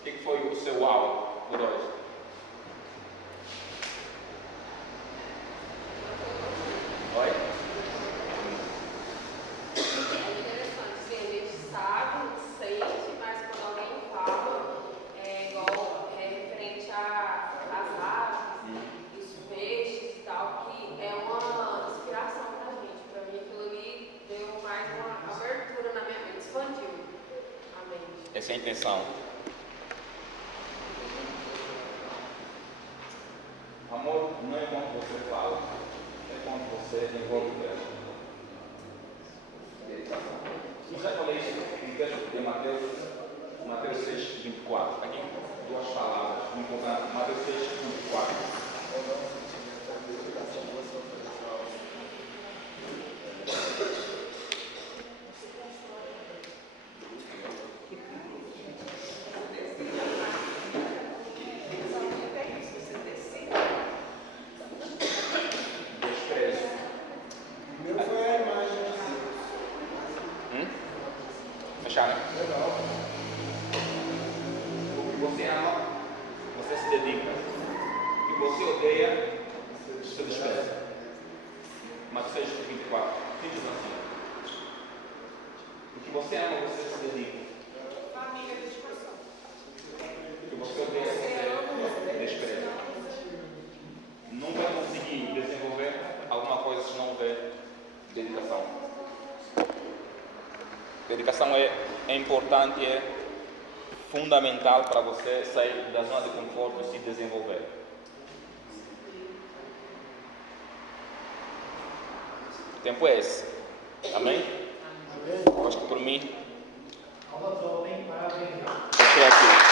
O que foi o seu uau por hoje? Oi? É interessante, sim, a gente sabe, sente, mas quando alguém fala, é igual referente às aves, os peixes e tal, que é uma inspiração pra gente. Pra mim aquilo ali deu mais uma abertura na minha mente, expandiu a mente. Essa é a intenção. Amor não é quando você fala, é quando você envolve o texto. Eu já falei isso no texto de Mateus 6, 24. Aqui, duas palavras importantes. Mateus 6, 24. Desprezo. Primeiro foi a imagem de Deus. Fecharam? O que você ama, você se dedica. O que você odeia, você despreza. Mateus 6, 24. Simples assim. O que você ama, você se dedica. família de discussão. O que você odeia, você despreza. Não vai conseguir desenvolver alguma coisa se não houver dedicação. Dedicação é importante, é fundamental para você sair da zona de conforto e se desenvolver. O tempo é esse. Amém? Acho que por mim. Aula top, hein? Parabéns. Fechei aqui.